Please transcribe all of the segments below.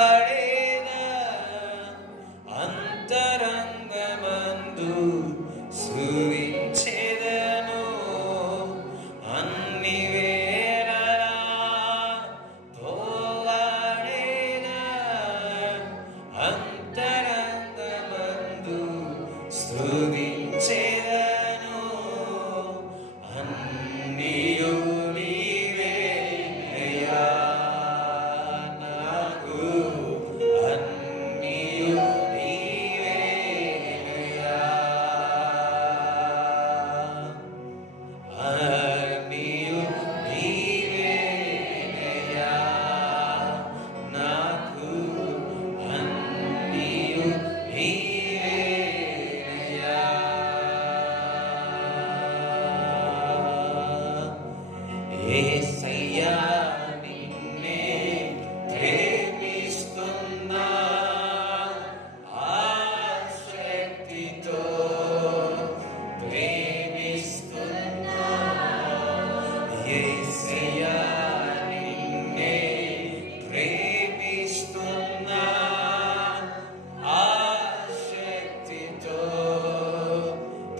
ఆడేదా అంతరంగమందు స్తుతించెదను అన్ని వేళలా పోరాడేదా అంతరంగమందు స్తుతించెదను అన్నియు నీవేనయ్యా నాకు అన్నియు నీవేనయ్యా అన్నియు నీవేనయ్యా నాకు అన్నియు నీవేనయ్యా యేసయ్యా నిన్నే ప్రేమిస్తున్నా ఆసక్తితో ప్రేమిస్తున్నా యేసయ్యా నిన్నే ప్రేమిస్తున్నా ఆసక్తితో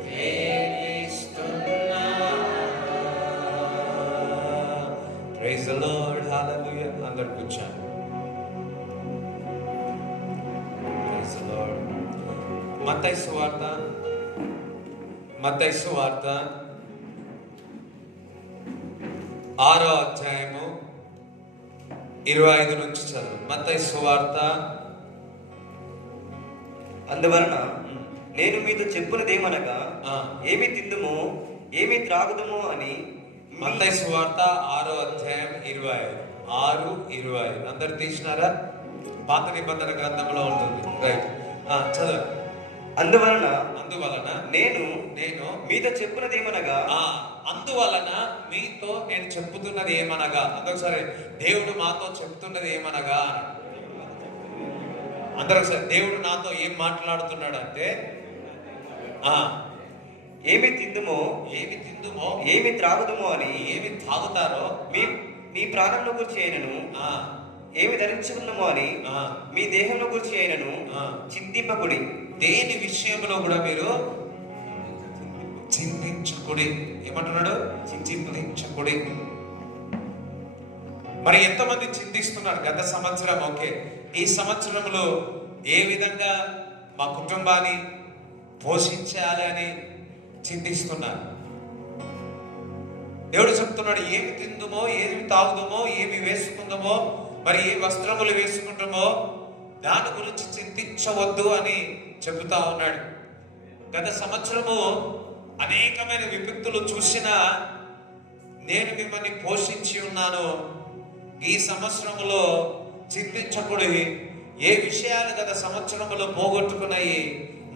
ప్రేమిస్తున్నా. Praise the Lord, hallelujah. అందరూ కూర్చోండి. Praise the Lord. మత్తయి సువార్త 6వ అధ్యాయము 25 నుంచి చదువు. మత్తయి సువార్త. అందువలన నేను మీతో చెప్పున్నదేమనగా ఏమి తిందుమో ఏమి త్రాగుదుమో అని. మత్తయి సువార్త 6వ అధ్యాయం 26 అందరు తీసినారా? పాత నిబంధన గ్రంథంలో ఉంటుంది. రైట్, చదువు. అందువలన నేను మీతో చెప్పున్నదేమనగా అందువలన మీతో నేను చెప్పుతున్నది ఏమనగా. అందరొకసారి దేవుడు మాతో చెప్తున్నది ఏమనగా. అందరూ ఒకసారి దేవుడు నాతో ఏం మాట్లాడుతున్నాడు అంటే ఏమి తిందుమో ఏమి త్రాగుదుమో అని. ఏమి తాగుతారో మీ ప్రాణంలో గురించి అయినను ఏమి ధరించుకున్నామో అని మీ దేహంలో గురించి అయినను చింతింపకుడి. దేని విషయంలో కూడా మీరు చింతించకుడి. ఏమంటున్నాడు? చింతించకుడి. మరి ఎంతమంది చింతిస్తున్నారు? గత సంవత్సరం ఓకే, ఈ సంవత్సరంలో ఏ విధంగా మా కుటుంబాన్ని పోషించాలి అని చింతిస్తున్నారు. దేవుడు చెప్తున్నాడు, ఏమి తిందుమో ఏమి తాగుదామో ఏమి వేసుకుందామో మరి ఏ వస్త్రములు వేసుకుంటామో దాని గురించి చింతించవద్దు అని చెబుతా ఉన్నాడు. గత సంవత్సరము అనేకమైన విపత్తులు చూసినా నేను మిమ్మల్ని పోషించి ఉన్నాను. ఈ సంవత్సరములో చింతించకూడదు. ఏ విషయాలు గత సంవత్సరములో పోగొట్టుకున్నాయి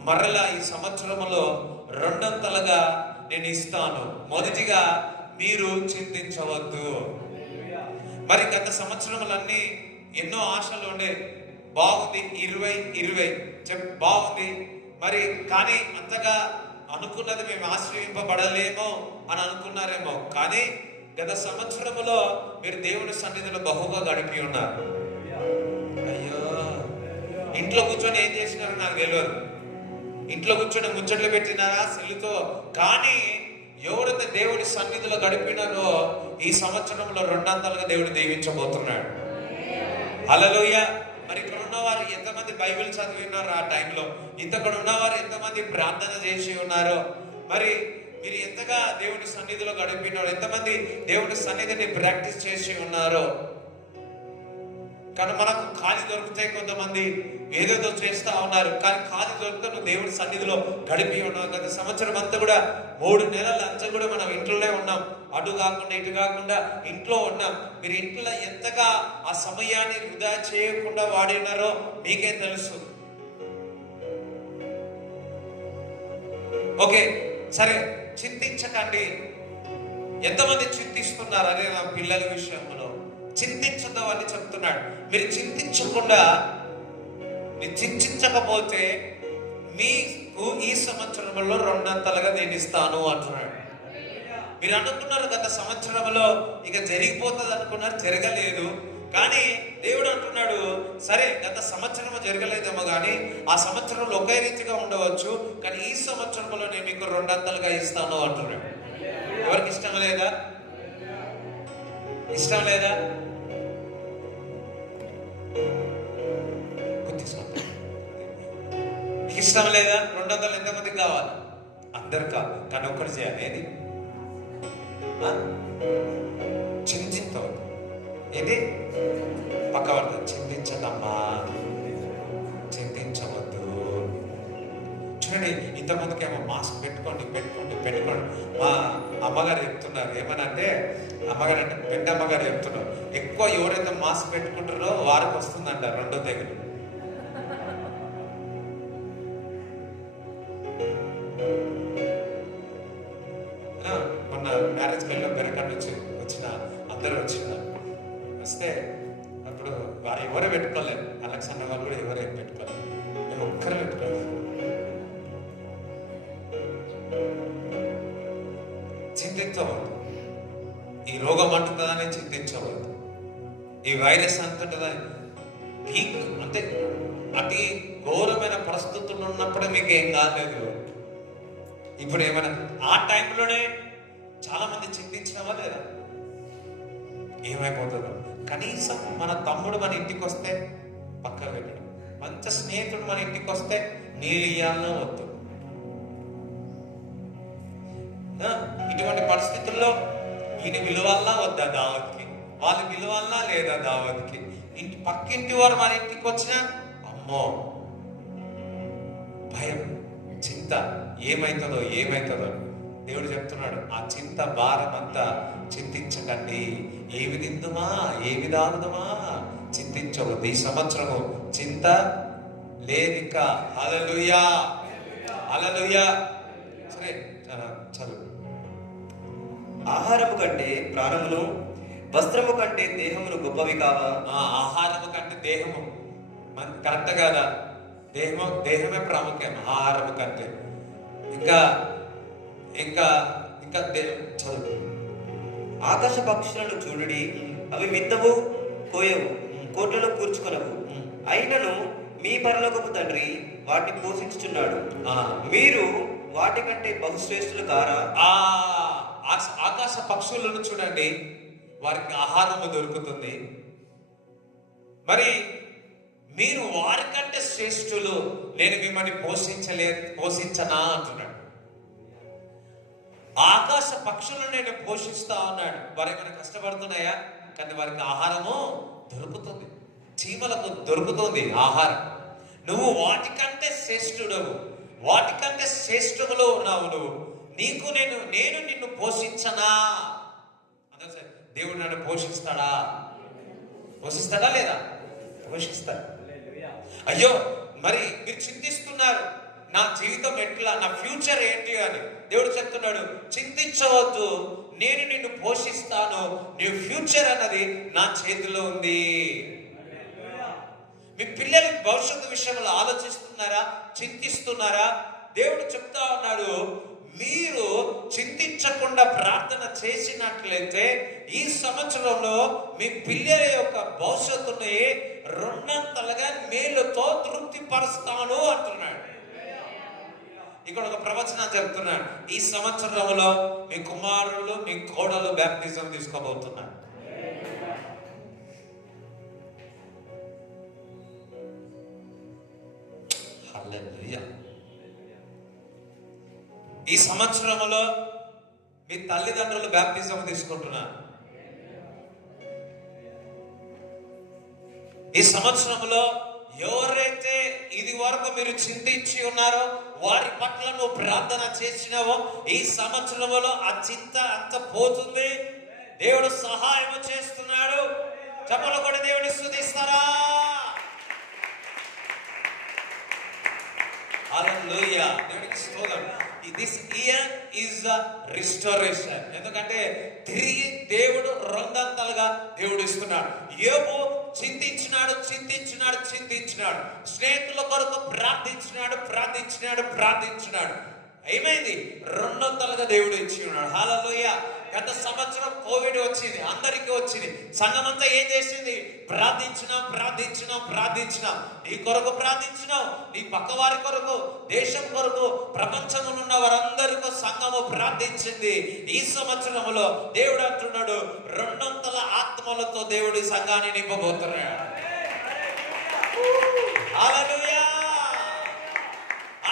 మరలా ఈ సంవత్సరములో రెండంతలుగా నేను ఇస్తాను. మొదటిగా మీరు చింతించవద్దు. మరి గత సంవత్సరములన్నీ ఎన్నో ఆశలు ఉండే, బాగుంది 2020 బాగుంది మరి, కానీ అంతగా అనుకున్నది మేము ఆశ్రయింపబడలేమో అని అనుకున్నారేమో. కానీ గత సంవత్సరములో మీరు దేవుని సన్నిధిలో బహుగా గడిపి ఉన్నారు. అయ్యో, ఇంట్లో కూర్చొని ఏం చేసినారో నాకు తెలియదు. ఇంట్లో కూర్చొని ముచ్చట్లు పెట్టినారా సెల్లుతో, కానీ ఎవరైతే దేవుడి సన్నిధిలో గడిపినారో ఈ సంవత్సరంలో రెండంతలుగా దేవుడు దీవించబోతున్నాడు. హల్లెలూయా. మరి ఇక్కడ ఉన్నవారు ఎంతమంది బైబిల్ చదివినారు ఆ టైంలో? ఇక్కడ ఉన్నవారు ఎంతమంది ప్రార్థన చేసి ఉన్నారో? మరి మీరు ఎంతగా దేవుడి సన్నిధిలో గడిపినారో? ఎంతమంది దేవుడి సన్నిధిని ప్రాక్టీస్ చేసి ఉన్నారో? కానీ మనకు ఖాళీ దొరికితే కొంతమంది ఏదేదో చేస్తా ఉన్నారు, కానీ ఖాళీ దొరికితే నువ్వు దేవుడి సన్నిధిలో గడిపి ఉన్నావు. గత సంవత్సరం అంతా కూడా 3 నెలల అంతా కూడా మనం ఇంట్లోనే ఉన్నాం. అటు కాకుండా ఇటు కాకుండా ఇంట్లో ఉన్నాం. మీరు ఇంట్లో ఎంతగా ఆ సమయాన్ని వృధా చేయకుండా వాడినారో మీకే తెలుసు. ఓకే, సరే, చింతించకండి. ఎంతమంది చింతిస్తున్నారు? అదే నా పిల్లల విషయంలో చింతించదు అని చెప్తున్నాడు. మీరు చింతించకుండా, మీరు చింతించకపోతే మీకు ఈ సంవత్సరంలో రెండంతలుగా నేను ఇస్తాను అంటున్నాడు. మీరు అనుకున్నారు గత సంవత్సరంలో ఇక జరిగిపోతుంది అనుకున్నారు, జరగలేదు. కానీ దేవుడు అంటున్నాడు, సరే గత సంవత్సరం జరగలేదేమో కానీ ఆ సంవత్సరంలో ఒకే రీతిగా ఉండవచ్చు, కానీ ఈ సంవత్సరంలో నేను మీకు రెండంతలుగా ఇస్తాను అంటున్నాడు. ఎవరికి ఇష్టం లేదా? ఇష్టం లేదా? ఇష్టం లేదా? 200 ఎంతమందికి కావాలి? అందరు కాదు, కానీ ఒక్కటి చేయాలి. ఏది? చింతించవద్దు. ఏది? పక్కవద్దు. చింతించదమ్మా, చింతించవద్దు. చూడండి, ఇంతమందికి ఏమో మాస్క్ పెట్టుకోండి పెట్టుకోండి పెట్టుకోండి. మా అమ్మగారు చెప్తున్నారు, ఏమనంటే అమ్మగారు అంటే పెద్ద అమ్మగారు చెప్తున్నారు, ఎక్కువ ఎవరైతే మాస్క్ పెట్టుకుంటారో వారికి వస్తుందంట రెండో తెగులు. మొన్న మ్యారేజ్ పెళ్ళిలో బెరకాడ నుంచి వచ్చిన అందరూ వస్తే అప్పుడు ఎవరే పెట్టుకోలేదు, అలెక్సాండర్ వాళ్ళు కూడా ఎవరేం పెట్టుకోలేదు, మేము ఒక్కరే పెట్టుకోలేదు. చింతించవద్దు. ఈ రోగం అంటుందని చింతించవద్దు. ఈ వైరస్ అంటుందని పీక్ అంటే అతి ఘోరమైన పరిస్థితులు ఉన్నప్పుడే మీకు ఏం కాలేదు. ఇప్పుడు ఏమైనా ఆ టైంలోనే చాలా మంది చింతించినావా లేదా? ఏమైపోతుందో. కనీసం మన తమ్ముడు మన ఇంటికి వస్తే పక్కన పెట్టడం, మంచి స్నేహితుడు మన ఇంటికి వస్తే నీళ్ళు ఇయ్యాలనో వద్దు. ఇటువంటి పరిస్థితుల్లో ఈయన విలువల్లా వద్దా దావత్కి, వాళ్ళు విలువల్లా లేదా దావత్కి. పక్కింటి వారు మన ఇంటికి వచ్చినా అమ్మో భయం, చింత, ఏమైతుందో ఏమైతుందో. దేవుడు చెప్తున్నాడు, ఆ చింత భారం అంతా చింతించకండి. ఏమి తిందుమా ఏమి తాగుదమా చింతించవద్దు. ఈ సంవత్సరము చింత లేదిక. హల్లెలూయా హల్లెలూయా. సరే చదువు. ఆహారము కంటే ప్రాణమును, వస్త్రము కంటే దేహమును గొప్పవి కావా? ఆహారము కంటే దేహము కరెక్ట్ కదా? దేహమే ప్రాముఖ్యం ఆహారము కంటే. ఇంకా ఇంకా ఇంకా చదువు. ఆకాశ పక్షులను చూడుడి, అవి విత్తవు కోయవు, కోట్లలో కూర్చుకొనవు, అయినను మీ పరలోకపు తండ్రి వాటిని పోషించుచున్నాడు. మీరు వాటి కంటే బహుశ్రేష్ఠులు కారా? ఆకాశ పక్షులను చూడండి, వారికి ఆహారము దొరుకుతుంది. మరి మీరు వారికంటే శ్రేష్ఠులు, నేను మిమ్మల్ని పోషించనా అంటున్నాడు. ఆకాశ పక్షులను నేను పోషిస్తా ఉన్నాడు. వారు ఏమైనా కష్టపడుతున్నాయా? కానీ వారికి ఆహారము దొరుకుతుంది, చీమలకు దొరుకుతుంది ఆహారం. నువ్వు వాటికంటే శ్రేష్ఠుడవు, వాటికంటే శ్రేష్ఠులో ఉన్నావు నువ్వు. నేను నిన్ను పోషించనా? అదే దేవుడు నన్ను పోషిస్తాడా? పోషిస్తాడా లేదా? పోషిస్తాడు. అయ్యో మరి మీరు చింతిస్తున్నారు, నా జీవితం ఎట్లా, నా ఫ్యూచర్ ఏంటి అని. దేవుడు చెప్తున్నాడు, చింతించవద్దు, నేను నిన్ను పోషిస్తాను. నీ ఫ్యూచర్ అన్నది నా చేతిలో ఉంది. మీ పిల్లల భవిష్యత్తు విషయంలో ఆలోచిస్తున్నారా? చింతిస్తున్నారా? దేవుడు చెప్తా ఉన్నాడు, మీరు చింతించకుండా ప్రార్థన చేసినట్లయితే ఈ సంవత్సరంలో మీ పిల్లల యొక్క భవిష్యత్తుని రెండంతలుగా మేలుతో తృప్తి పరుస్తాను అంటున్నాడు. ఇక్కడ ఒక ప్రవచనం చెప్తున్నాడు, ఈ సంవత్సరంలో మీ కుమారులు మీ కోడలు బాప్టిజం తీసుకోబోతున్నారు. హల్లెలూయా. ఈ సంవత్సరంలో మీ తల్లిదండ్రులు బాప్టిజం తీసుకుంటున్నారు. ఈ సంవత్సరంలో ఎవరైతే ఇది వరకు మీరు చింతించి ఉన్నారో వారి పట్ల నువ్వు ప్రార్థన చేసినావో ఈ సంవత్సరంలో ఆ చింత అంత పోతుంది. దేవుడు సహాయం చేస్తున్నాడు. చెప్పలు కూడా దేవుని స్తుతిస్తారా? హల్లెలూయా. దేవునికి స్తోత్రం. This year is the restoration. ఎందుకంటే తిరిగి దేవుడు రెండంతలుగా దేవుడు ఇస్తున్నాడు. యోబు చింతించినాడు. స్నేహితుల కొరకు ప్రార్థించినాడు. ఏమైంది? రెండంతలుగా దేవుడు ఇచ్చి ఉన్నాడు. హల్లెలూయా. గత సంవత్సరం కోవిడ్ వచ్చింది, అందరికీ వచ్చింది. సంఘమంతా ఏం చేసింది? ప్రార్థించినాం. నీ కొరకు ప్రార్థించినావు, నీ పక్క వారి కొరకు, దేశం కొరకు, ప్రపంచంలో ఉన్న వారందరికీ సంఘము ప్రార్థించింది. ఈ సంవత్సరంలో దేవుడు అంటున్నాడు, 200 ఆత్మలతో దేవుడి సంఘాన్ని నింపబోతున్నాడు. హల్లెలూయా!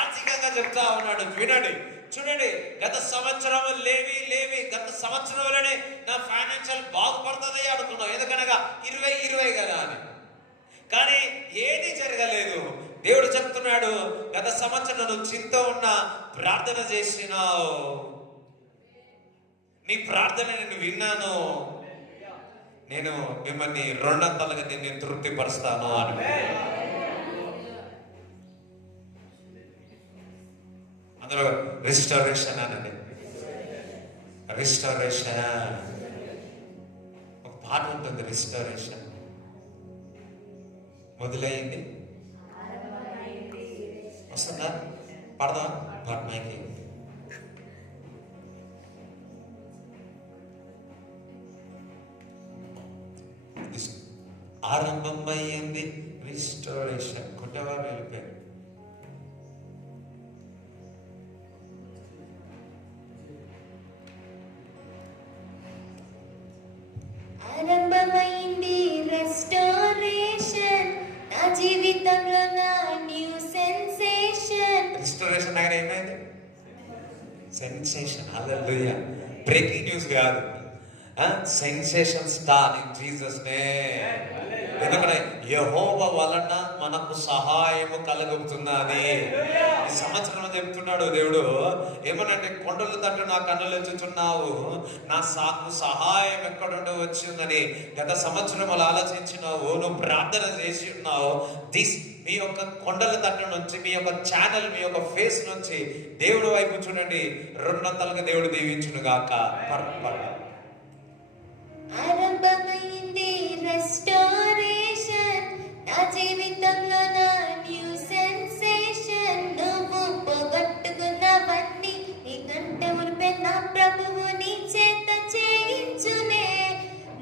ఆర్థికంగా చెప్తా ఉన్నాడు. వినండి, చూడండి, గత సంవత్సరం లేవి గత సంవత్సరంలోనే నా ఫైనాన్షియల్ బాగుపడుతుంది అనుకున్నావు, ఎందుకనగా 2020 కదా అని. కానీ ఏది జరగలేదు. దేవుడు చెప్తున్నాడు, గత సంవత్సరం నువ్వు చింత ఉన్న ప్రార్థన చేసినావు, నీ ప్రార్థన నేను విన్నాను, నేను మిమ్మల్ని 200గా నేను తృప్తిపరుస్తాను అని. అందులో రిస్టోరేషన్ అనండి, రిస్టోరేషన్. ఒక పాట ఉంటుంది, రిస్టోరేషన్. మొదలైంది వస్తుందా? పడదా? మైకి ఆరంభమయ్యింది రిస్టోరేషన్. కొట్టేవారు వెళ్ళిపోయారు. ఆరంభమైంది రెస్టోరేషన్, నా జీవితంలో నా న్యూ సెన్సేషన్. రిస్టోరేషన్ దగ్గర ఏమైంది? సెన్సేషన్. హల్లెలూయా! బ్రేకింగ్ న్యూస్ కాదు, sensation star in Jesus name. ఎందుకంటే యెహోవా వలన మనకు సహాయము కలుగుతున్నది. ఈ సంవత్సరం చెప్తున్నాడు దేవుడు ఏమనంటే, కొండల తట్టు నా కన్నులు ఎత్తుచున్నావు, నా సాకు సహాయం ఎక్కడుండి వచ్చిందని. గత సంవత్సరం అలా ఆలోచించినావు, నువ్వు ప్రార్థన చేసి ఉన్నావు. మీ యొక్క కొండల తట్టు నుంచి, మీ యొక్క ఛానల్, మీ యొక్క ఫేస్ నుంచి దేవుడు వైపు చూడండి. 200గా దేవుడు దీవించును గాక. ఆరంభమైంది రెస్టోరేషన్, నా జీవితంలో నా న్యూ సెన్సేషన్. నువ్వు పోగొట్టుకున్నవన్నీ నీ కంట మునిపే నా ప్రభువు నీ చేత చేయించునే.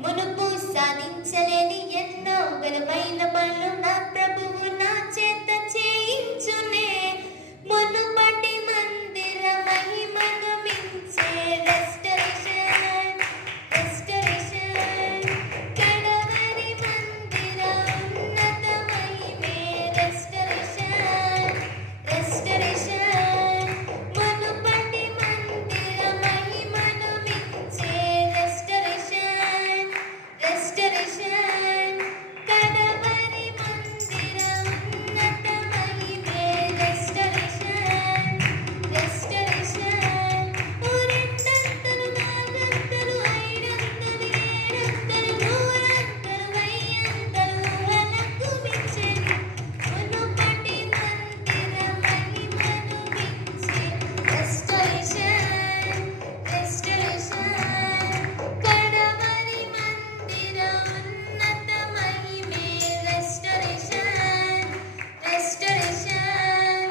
మునుపు సాధించలేని ఎన్నో బలమైన పనులు నా ప్రభువు నా చేత చేయించునే. మునుపటి మందిర మహిమను మించే రెస్టరేషన్, రెస్టరేషన్. కడవరి మందిర ఉన్నత మహిమే రెస్టరేషన్, రెస్టరేషన్. మునుపటి మందిర మహిమను మించే రెస్టరేషన్, రెస్టరేషన్. కడవరి మందిర ఉన్నత మహిమే రెస్టరేషన్, రెస్టరేషన్. రెండంతలు, నాలుగంతలు, ఐదంతలు, ఏడంతలు, నూరంతలు, వెయ్యంతలు ఊహలకు మించెను. మునుపటి మందిర మహిమను మించి రెస్టరేషన్, రెస్టరేషన్. కడవరి మందిర ఉన్నత మహిమే రెస్టరేషన్, రెస్టరేషన్.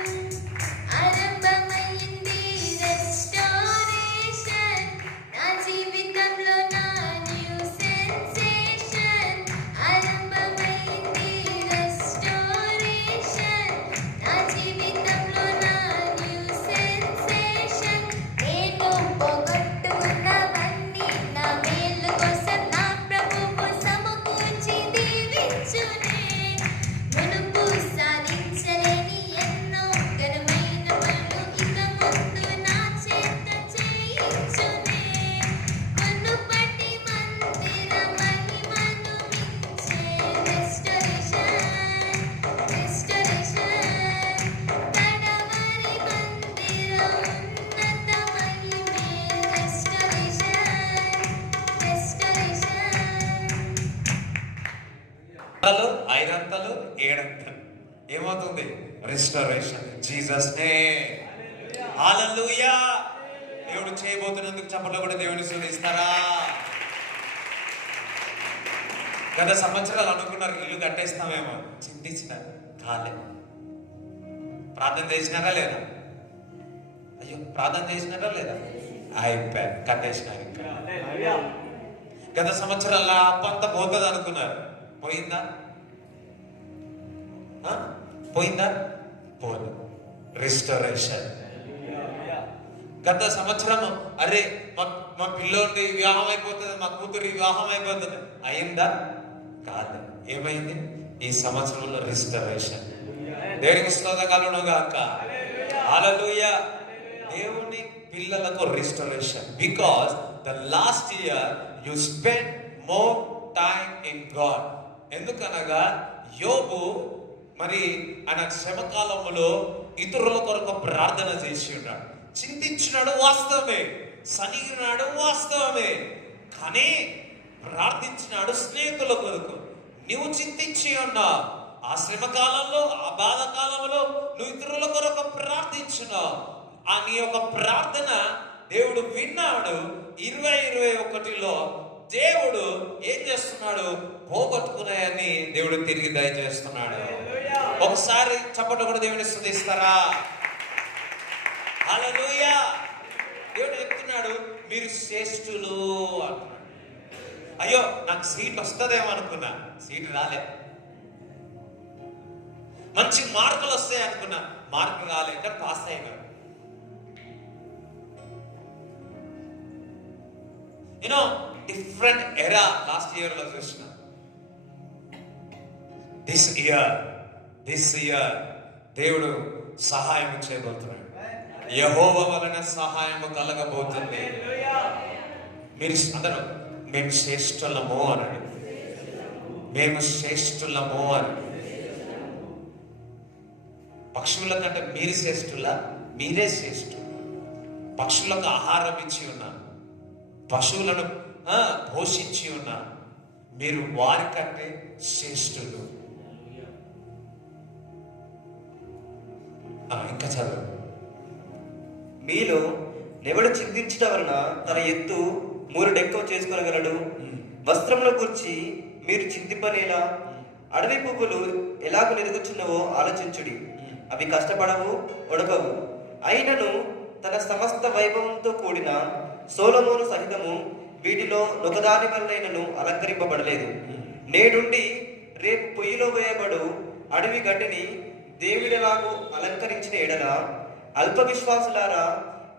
ఆరంభమైంది రెస్టోరేషన్, నా జీవితంలో నా న్యూ సెన్సేషన్. ఆరంభమైంది రెస్టోరేషన్, నా జీవితంలో నా న్యూ సెన్సేషన్. నేను పోగొట్టుకున్నవన్నీ నా మేలు కోసం నా ప్రభువు సమకూర్చి దీవించునే. మునుపు సాధించలేని ఎన్నో ఘనమైన పనులు ఇక ముందు నా చేత చేయించునే. మునుపటి మందిర మహిమను మించే రెస్టరేషన్, రెస్టరేషన్. కడవరి మందిర ఉన్నత మహిమే రెస్టరేషన్, రెస్టరేషన్. అంతలు, 5 7 ఏమవుతుంది? రిస్టోరేషన్. Jesus name. హల్లెలూయా! దేవుడు చేయబోతున్నందుకు చప్పట్లు కూడా దేవుని స్తుతిస్తారా? గత సంవత్సరాలు అనుకున్నారు ఇల్లు కట్టేస్తామేమో, చింతించిన కాలే. ప్రార్థన చేసినారా లేదా? అయ్యో, ప్రార్థన చేసినారా లేదా? అయిపోయి కట్టేసినారు. ఇంకా గత సంవత్సరాల అప్పంతా పోతుంది అనుకున్నారు, పోయిందా? పోయిందా? పోదు. రిస్టోరేషన్. గత సంవత్సరం అరే మా పిల్లోడి వివాహం అయిపోతుంది, మా కూతురి వివాహం అయిపోతుంది, అయిందా? కాదు. ఏమైంది? ఈ సంవత్సరంలో రిస్టోరేషన్. దేవునికి స్తోత్రములు గాక. హల్లెలూయా. దేవుని పిల్లలకు restoration. Because the last year you spend more time in God. ఎందుకనగా యోబు మరి ఆయన శ్రమకాలములో ఇతరుల కొరకు ప్రార్థన చేసి ఉన్నాడు, చింతించినాడు, వాస్తవమే. సనిగినాడు, వాస్తవమే. కానీ ప్రార్థించినాడు స్నేహితుల కొరకు. నువ్వు చింతించి ఉన్నావు. ఆ శ్రమ కాలంలో, ఆ బాధ కాలంలో నువ్వు ఇతరుల కొరకు ప్రార్థించినావు. ఆ నీ యొక్క ప్రార్థన దేవుడు విన్నాడు. 2021లో దేవుడు ఏం చేస్తున్నాడు? పోగొట్టుకున్నాయని దేవుడు తిరిగి దయచేస్తున్నాడు. ఒకసారి చప్పట్లు కూడా దేవుని స్తుతిస్తారా? హల్లెలూయా. దేవుడు చెప్తున్నాడు, మీరు శ్రేష్ఠులు అంటున్నాడు. అయ్యో నాకు సీట్ వస్తుందేమో అనుకున్నా, సీట్ రాలే. మంచి మార్కులు వస్తాయి అనుకున్నా, మార్కులు రాలే, కానీ పాస్ అయ్యాను. యూనో డిఫరెంట్ ఎరా లాస్ట్ ఇయర్ లో చూసిన. దిస్ ఇయర్ దేవుడు సహాయం చేయబోతున్నాడు. యెహోవా వలన సహాయం కలగబోతుంది. మీరు అందరూ మేము శ్రేష్ఠులము అనండి. మేము శ్రేష్ఠులము అని. పక్షుల కంటే మీరు శ్రేష్ఠులా? మీరే శ్రేష్ఠులు. పక్షులకు ఆహారం ఇచ్చి ఉన్నా, పశువులను పోషించి ఉన్నా, మీరు వారికంటే శ్రేష్ఠులు. ఇంకా చదువు. మీలో నెవడు చింతించడం వలన తన ఎత్తు 3 డెక్కవ చేసుకొనగలడు. వస్త్రముల గురించి మీరు చింతింపనేలా? అడవి పువ్వులు ఎలాగో ఎదుగుచున్నవో ఆలోచించుడి. అవి కష్టపడవు, ఒడకవు. అయినను తన సమస్త వైభవంతో కూడిన సొలొమోను సహితము వీటిలో ఒకదాని వలనైనను అలంకరింపబడలేదు. నేడుండి రేపు పొయ్యిలో వేయబడు అడవి గడ్డిని దేవుడెలాగో అలంకరించిన ఎడల, అల్ప విశ్వాసులారా,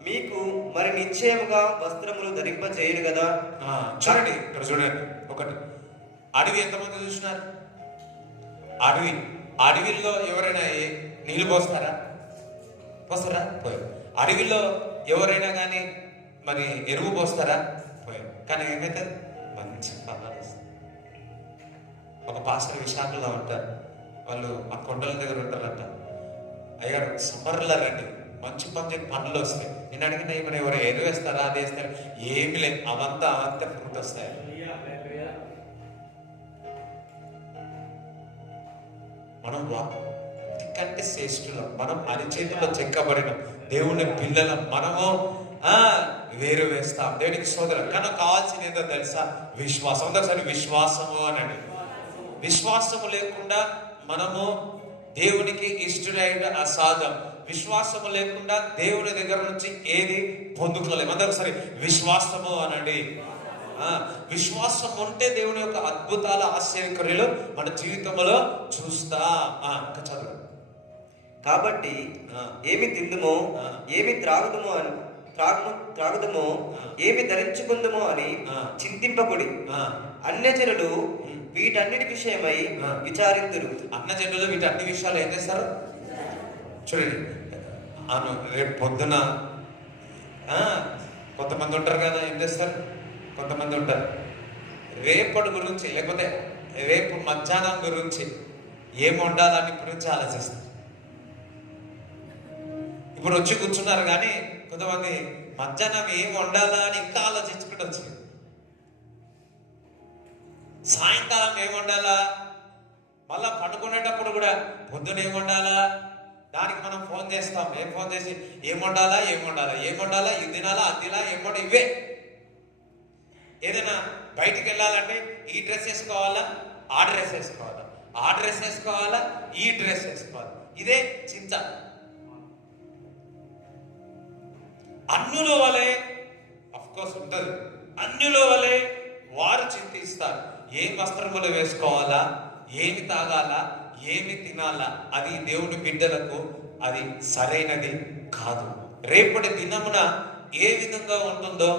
మీకు మరి నిశ్చయముగా వస్త్రములు ధరింపజేయను కదా. చూడండి, ఇక్కడ చూడండి. ఒకటి, అడవి ఎంతమంది చూసినారు? అడవిలో ఎవరైనా నీళ్ళు పోస్తారా? పోయారు. అడవిలో ఎవరైనా కానీ మరి ఎరువు పోస్తారా? పోయారు. కానీ ఏమైతే మంచి ఫలాలు వస్తాయి. ఒక పాస్టర్ విశాఖలో ఉంటారు, వాళ్ళు ఆ కొండల దగ్గర ఉంటారంట. అయ్యారు సమ్మర్లో రండి, మంచి పండ్లు వస్తాయి. నేను అడిగిన ఏమైనా ఎవరు ఎరువు వేస్తారా? అది వేస్తారు. ఏమి లేదు, అవంతా ఫ్రూట్ వస్తాయి. మనం కంటే శ్రేష్ఠులం. మనం అరిచేతిలో చెక్కబడిన దేవుని పిల్లలం. మనము వేరు వేస్తాం. దేవునికి సోదరం. కానీ కావాల్సింది ఏంటో తెలుసా? విశ్వాసం. ఒకసారి విశ్వాసము అనండి. విశ్వాసము లేకుండా మనము దేవునికి ఇష్టడైన అసాధ్యం. విశ్వాసము లేకుండా దేవుని దగ్గర నుంచి ఏది పొందుకోలేము. అందరూ సరే విశ్వాసము అనండి. విశ్వాసం ఉంటే దేవుని యొక్క అద్భుతాల ఆశ్చర్యక్రియలు మన జీవితంలో చూస్తా. ఇంకా చదువు. కాబట్టి ఏమి తిందుమో, ఏమి త్రాగుదమో, ఏమి ధరించుకుందమో అని చింతింపకుడి. అన్యజనులు వీటన్నిటి విషయమై విచారింతురు. అన్యజనులు వీటన్ని విషయాలు ఏం చేస్తారు? చూడండి, రేపు పొద్దున కొంతమంది ఉంటారు కదా, ఏం చేస్తారు? కొంతమంది ఉంటారు రేపటి గురించి, లేకపోతే రేపు మధ్యాహ్నం గురించి ఏం వండాలని గురించి ఆలోచిస్తారు. ఇప్పుడు వచ్చి కూర్చున్నారు, కానీ కొంతమంది మధ్యాహ్నం ఏం వండాలా అని ఇంకా ఆలోచించుకుంటూ వచ్చి, సాయంకాలం ఏం వండాలా, మళ్ళా పండుకునేటప్పుడు కూడా పొద్దున ఏం వండాలా, దానికి మనం ఫోన్ చేస్తాం. ఫోన్ చేసి ఏం వండాలా, ఇది తినాలా, అది తినాలా, ఇవే. ఏదైనా బయటికి వెళ్ళాలంటే ఈ డ్రెస్ వేసుకోవాలా, ఆ డ్రెస్ వేసుకోవాలా, ఈ డ్రెస్ వేసుకోవాలా. ఇదే చింత. అన్నుల వలె కోర్స్ ఉంటుంది. అన్యుల వలె వారు చింతిస్తారు. ఏ వస్త్రములు వేసుకోవాలా, ఏమి తాగాలా, ఏమి తినాలా, అది దేవుని బిడ్డలకు అది సరైనది కాదు. రేపటి దినమున ఏ విధంగా ఉంటుందో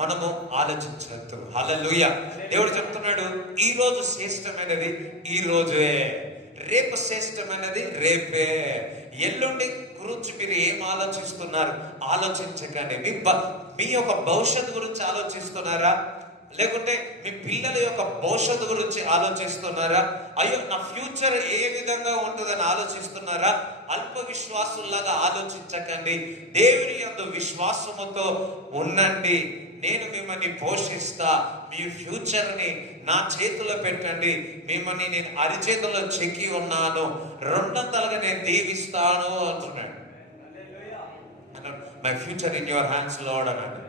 మనము ఆలోచించద్దు. హల్లెలూయా. దేవుడు చెప్తున్నాడు, ఈ రోజు శ్రేష్టమైనది ఈ రోజే, రేపు శ్రేష్టమైనది రేపే. ఎల్లుండి గురించి మీరు ఏం ఆలోచిస్తున్నారు? ఆలోచించకండి. మీ యొక్క భవిష్యత్తు గురించి ఆలోచిస్తున్నారా? లేకుంటే మీ పిల్లల యొక్క భవిష్యత్తు గురించి ఆలోచిస్తున్నారా? అయ్యో నా ఫ్యూచర్ ఏ విధంగా ఉంటుందని ఆలోచిస్తున్నారా? అల్ప విశ్వాసుల్లాగా ఆలోచించకండి. దేవుని యందు విశ్వాసముతో ఉండండి. నేను మిమ్మల్ని పోషిస్తా, మీ ఫ్యూచర్ ని నా చేతిలో పెట్టండి, మిమ్మల్ని నేను అరిచేతుల్లో చెక్కి ఉన్నాను, రెండంతలుగా నేను దీవిస్తాను అంటున్నాడు. My future in your hands lord అన్నాడు.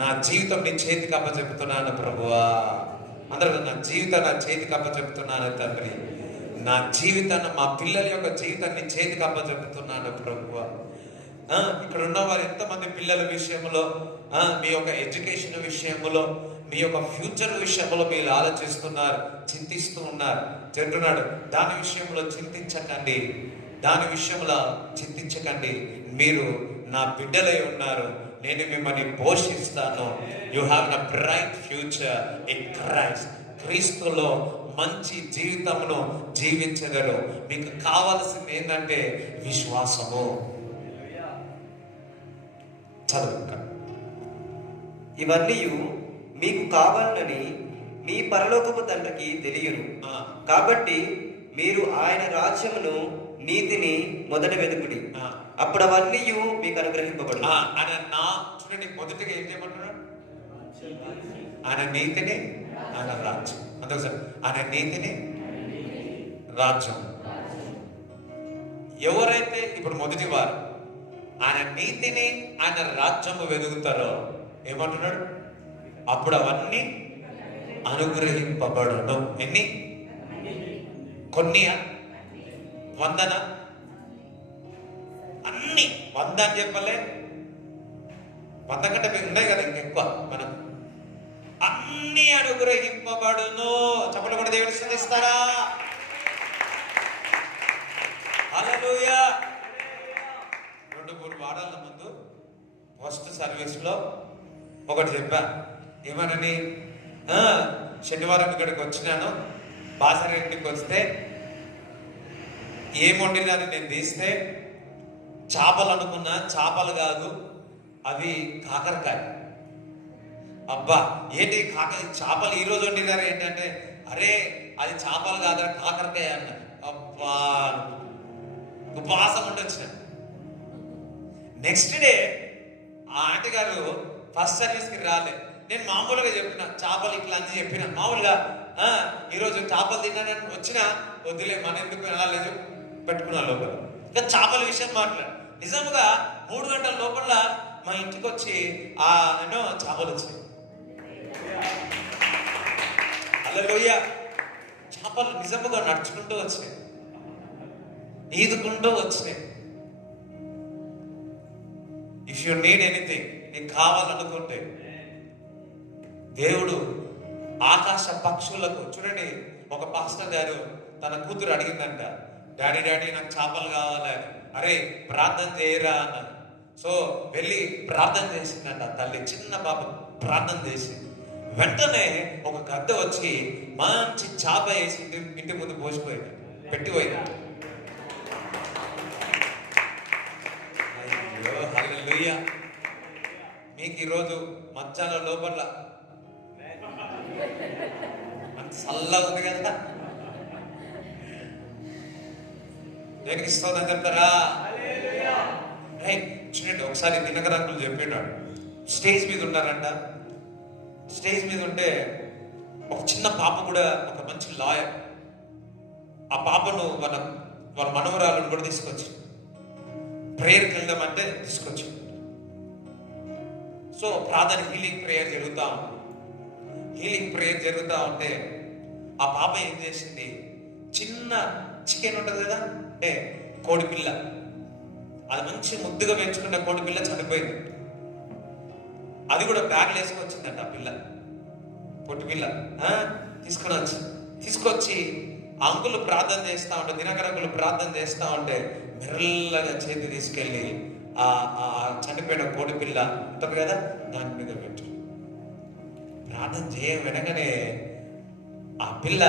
నా జీవితం నీ చేతికి అప్పచెప్తున్నాను ప్రభువా. అందరూ నా జీవితం నా చేతికి అప్పచెప్తున్నాను తండ్రి. నా జీవితాన్ని, మా పిల్లల యొక్క జీవితాన్ని చేతికి అప్పచెప్తున్నాను ప్రభువా. ఇక్కడ ఉన్న వారు ఎంతమంది పిల్లల విషయంలో, మీ యొక్క ఎడ్యుకేషన్ విషయంలో, మీ యొక్క ఫ్యూచర్ విషయంలో మీరు ఆలోచిస్తున్నారు, చింతిస్తూ ఉన్నారు. చెప్తున్నాడు, దాని విషయంలో చింతించకండి, దాని విషయంలో చింతించకండి. మీరు నా బిడ్డలై ఉన్నారు, నేను మిమ్మల్ని పోషిస్తాను. You have a bright future in Christ. క్రీస్తులో మంచి జీవితమును జీవించగలరు. మీకు కావాల్సింది ఏంటంటే విశ్వాసము. చదువు. ఇవన్నీ మీకు కావాలని మీ పరలోకపు తండ్రికి తెలియను. కాబట్టి మీరు ఆయన రాజ్యమును నీతిని మొదట వెతుకుడి, అప్పుడు అవన్నీ మీకు అనుగ్రహింపబడు. ఆయన నా చూడండి, మొదటిగా ఏం చేయమంటున్నాడు? ఆయన నీతిని, ఆయన రాజ్యం. అందుకు సార్ ఆయన నీతిని, రాజ్యం. ఎవరైతే ఇప్పుడు మొదటి వారు ఆయన నీతిని, ఆయన రాజ్యము వెతుకుతారో ఏమంటున్నాడు? అప్పుడు అవన్నీ అనుగ్రహింపబడును. ఎన్ని? కొన్ని, వందన, అన్ని. 100 అని చెప్పలే, 100 కంటే ఉన్నాయి కదా ఇంకెక్కువ. మనం అన్ని అనుగ్రహింపబడును. చెప్పలు కూడా దేవుని స్తుతిస్తారా? హల్లెలూయా. 2-3 వారాల ముందు ఫస్ట్ సర్వీస్ లో ఒకటి చెప్పా. ఏమనని? శనివారం ఇక్కడికి వచ్చినాను, బాసర ఇంటికి వస్తే ఏం వండినారని నేను తీస్తే చేపలు అనుకున్నా, చేపలు కాదు, అవి కాకరకాయ. అబ్బా ఏంటి చేపలు ఈరోజు వండినారు ఏంటంటే, అరే అది చేపలు కాదు కాకరకాయ అన్నారు. అబ్బా ఉపవాసం ఉండొచ్చిన. నెక్స్ట్ డే ఆ ఆంటీ గారు ఫస్ట్ సర్వీస్కి రాలే. నేను మామూలుగా చెప్పిన చేపలు ఇట్లా అని చెప్పిన మామూలుగా. ఈరోజు చేపలు తిన్నానని వచ్చినా, వద్దులే మన ఎందుకు వెళ్ళలేదు, పెట్టుకున్నా లోపల. ఇంకా చేపల విషయం మాట్లాడు. నిజంగా 3 గంటల లోపల మా ఇంటికి వచ్చి చేపలు వచ్చాయి. హల్లెలూయా. చేపలు నిజంగా నడుచుకుంటూ వచ్చినాయి, ఈదుకుంటూ వచ్చినాయి. ఇఫ్ యు నీడ్ ఎనీథింగ్, నీకు కావాలనుకుంటే దేవుడు ఆకాశ పక్షులకు. చూడండి, ఒక పాస్టర్ గారు తన కూతురు అడిగిందంట, డాడీ నాకు చేపలు కావాలి. అరే ప్రార్థన చేయరా అన్నారు. సో వెళ్ళి ప్రార్థన చేసిందంట తల్లి. చిన్న పాప ప్రార్థన చేసింది. వెంటనే ఒక గద్ద వచ్చి మంచి చేప వేసి ఇంటి ముందు పోసిపోయింది, పెట్టిపోయింది. అయ్యో హల్లెలూయా. మీకు ఈరోజు మధ్యాహ్నం లోపల అంత చల్లగా ఉంది కదా, దేనికి ఇస్తుందని చెప్తారా? చూడండి, ఒకసారి దినకర్ అంకుల్ చెప్పినాడు, స్టేజ్ మీద ఉన్నారంట. స్టేజ్ మీద ఉంటే ఒక చిన్న పాప కూడా, ఒక మంచి లాయర్, ఆ పాపను వాళ్ళ మనవరాలను కూడా తీసుకొచ్చి ప్రేయర్కి వెళ్దామంటే తీసుకొచ్చి. సో ప్రార్థన హీలింగ్ ప్రేయర్ జరుగుతూ ఉంది. హీలింగ్ ప్రేయర్ జరుగుతూ ఉంటే ఆ పాప ఏం చేసింది, చిన్న చికెన్ ఉంటుంది కదా, అంటే కోడిపిల్ల, అది మంచి ముద్దుగా పెంచుకున్న కోడిపిల్ల చనిపోయింది. అది కూడా బ్యాగ్లు వేసుకొచ్చిందంట ఆ పిల్ల, పొట్టి పిల్ల. తీసుకొచ్చి ఆ అంకులు ప్రార్థన చేస్తా ఉంటే, దినకర్ అంకులు ప్రార్థన చేస్తా ఉంటే మెల్లగా చేతి తీసుకెళ్ళి ఆ చనిపోయిన కోడి పిల్ల ఉంటుంది కదా, దాని మీద పెట్టు. ప్రార్థన వెనకనే ఆ పిల్ల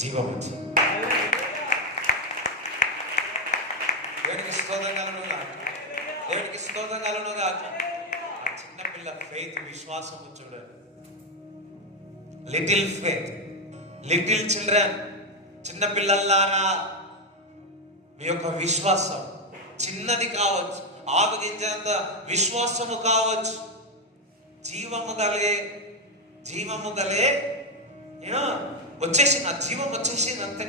జీవం వచ్చింది. దేవునికి స్తోత్రం కలుగునుగా, దేవునికి స్తోత్రం కలుగునుగా. ఆ చిన్న పిల్ల ఫెయిత్, విశ్వాసము చూడండి. లిటిల్ ఫెయిత్, లిటిల్ చిల్డ్రన్, చిన్న పిల్లల్లారా, మీ యొక్క విశ్వాసం చిన్నది కావచ్చు, ఆవగించేంత విశ్వాసము కావచ్చు. జీవము గలే వచ్చేసి నా జీవం వచ్చేసింది అంతే.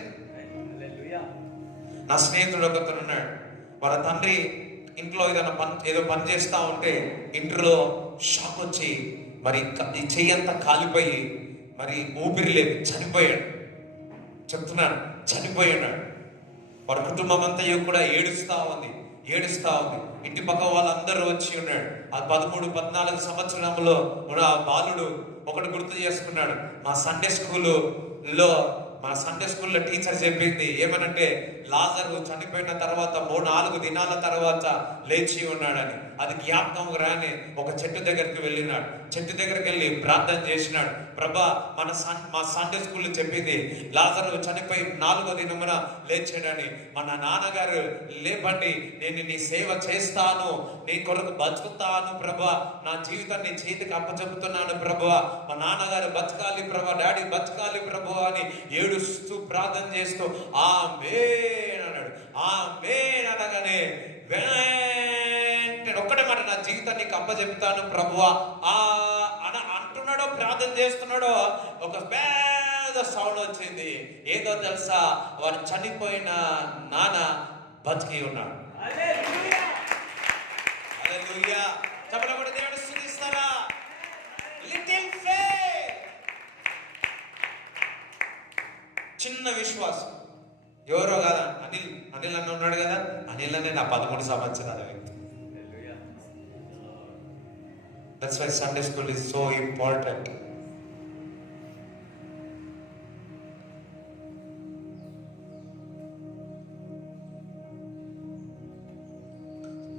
నా స్నేహితుడు ఒకతను ఉన్నాడు, వాళ్ళ తండ్రి ఇంట్లో ఏదో పని చేస్తా ఉంటే ఇంట్లో షాక్ వచ్చి మరి చెయ్యంతా కాలిపోయి మరి ఊపిరి లేదు, చనిపోయాడు. చెప్తున్నాను, చనిపోయాడు. వాడి కుటుంబం అంతా కూడా ఏడుస్తా ఉంది. ఇంటి పక్క వాళ్ళందరూ వచ్చి ఉన్నాడు. ఆ 13-14 సంవత్సరంలో ఆ బాలుడు ఒకటి గుర్తు చేసుకున్నాడు. మా సండే స్కూల్లో టీచర్ చెప్పింది ఏమనంటే, లాజరు చనిపోయిన తర్వాత 3-4 దినాల తర్వాత లేచి ఉన్నాడని. అది జ్ఞాపకం రాని ఒక చెట్టు దగ్గరికి వెళ్ళినాడు. చెట్టు దగ్గరికి వెళ్ళి ప్రార్థన చేసినాడు. ప్రభా, మా సండే స్కూల్ చెప్పింది లాజరు చనిపోయి 4వ దినమున లేచాడని. మన నాన్నగారు లేపండి, నేను నీ సేవ చేస్తాను, నీ కొరకు బతుకుతాను ప్రభా, నా జీవితాన్ని చేతికి అప్పచెబుతున్నాను ప్రభా, మా నాన్నగారు బతకాలి ప్రభా, డాడీ బతకాలి ప్రభు అని ఏడుస్తూ ప్రార్థన చేస్తూ ఆమేన్ అన్నాడు. ఆమేన్ అనగానే వెంటనే ఒక్కటే మాట, నా జీవితాన్ని అప్పచెబుతాను ప్రభువా అంటున్నాడో ప్రార్థన చేస్తున్నాడో ఒక పెద్ద సౌండ్ వచ్చింది. ఏదో తెలుసా, వాడు చనిపోయిన నాన్న బతికి ఉన్నాడు. హల్లెలూయా. చెప్పండి కూడా దేవుని స్తుతిస్తారా? లిటిల్ ఫెయిత్, చిన్న విశ్వాసం. ఎవరో కదా, అనిల్ అన్న ఉన్నాడు కదా, అనిల్ అనే నా 13 సంవత్సరాల వ్యక్తి. That's why Sunday school is so important.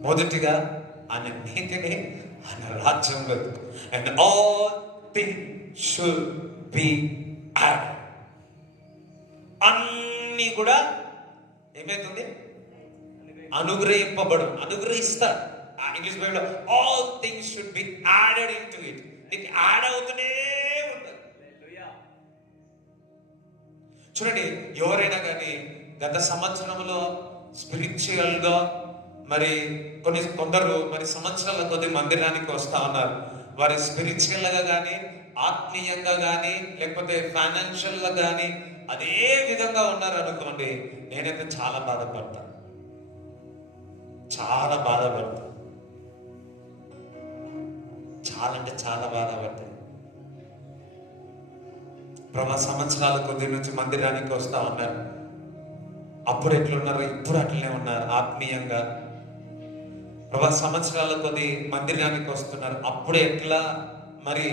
మొదటిగా ఆయన నీతిని, ఆయన రాజ్యంలో, and all things should be added. అన్ని కూడా ఏమైతుంది? అనుగ్రహిస్తాడు. ఇంగ్లీష్ బైబిల్లో all things should be added into it. నీకు యాడ్ అవుతూనే ఉంటుంది. చూడండి, ఎవరైనా కానీ గత సంవత్సరంలో స్పిరిచువల్ గా మరి కొందరు మరి సంవత్సరాల కొద్ది మందిరానికి వస్తా ఉన్నారు. వారి స్పిరిచువల్ గా కానీ, ఆత్మీయంగా కానీ, లేకపోతే ఫైనాన్షియల్ గా కానీ అదే విధంగా ఉన్నారు అనుకోండి, నేనైతే చాలా బాధపడతా. చాలా అంటే చాలా బాధపడతాను. ప్రభా, సంవత్సరాల కొద్ది నుంచి మందిరానికి వస్తా ఉన్నారు. అప్పుడు ఎట్లున్నారు, ఇప్పుడు అట్లనే ఉన్నారు ఆత్మీయంగా. ప్రభా, సంవత్సరాల కొద్ది మందిరానికి వస్తున్నారు. అప్పుడు ఎట్లా మరి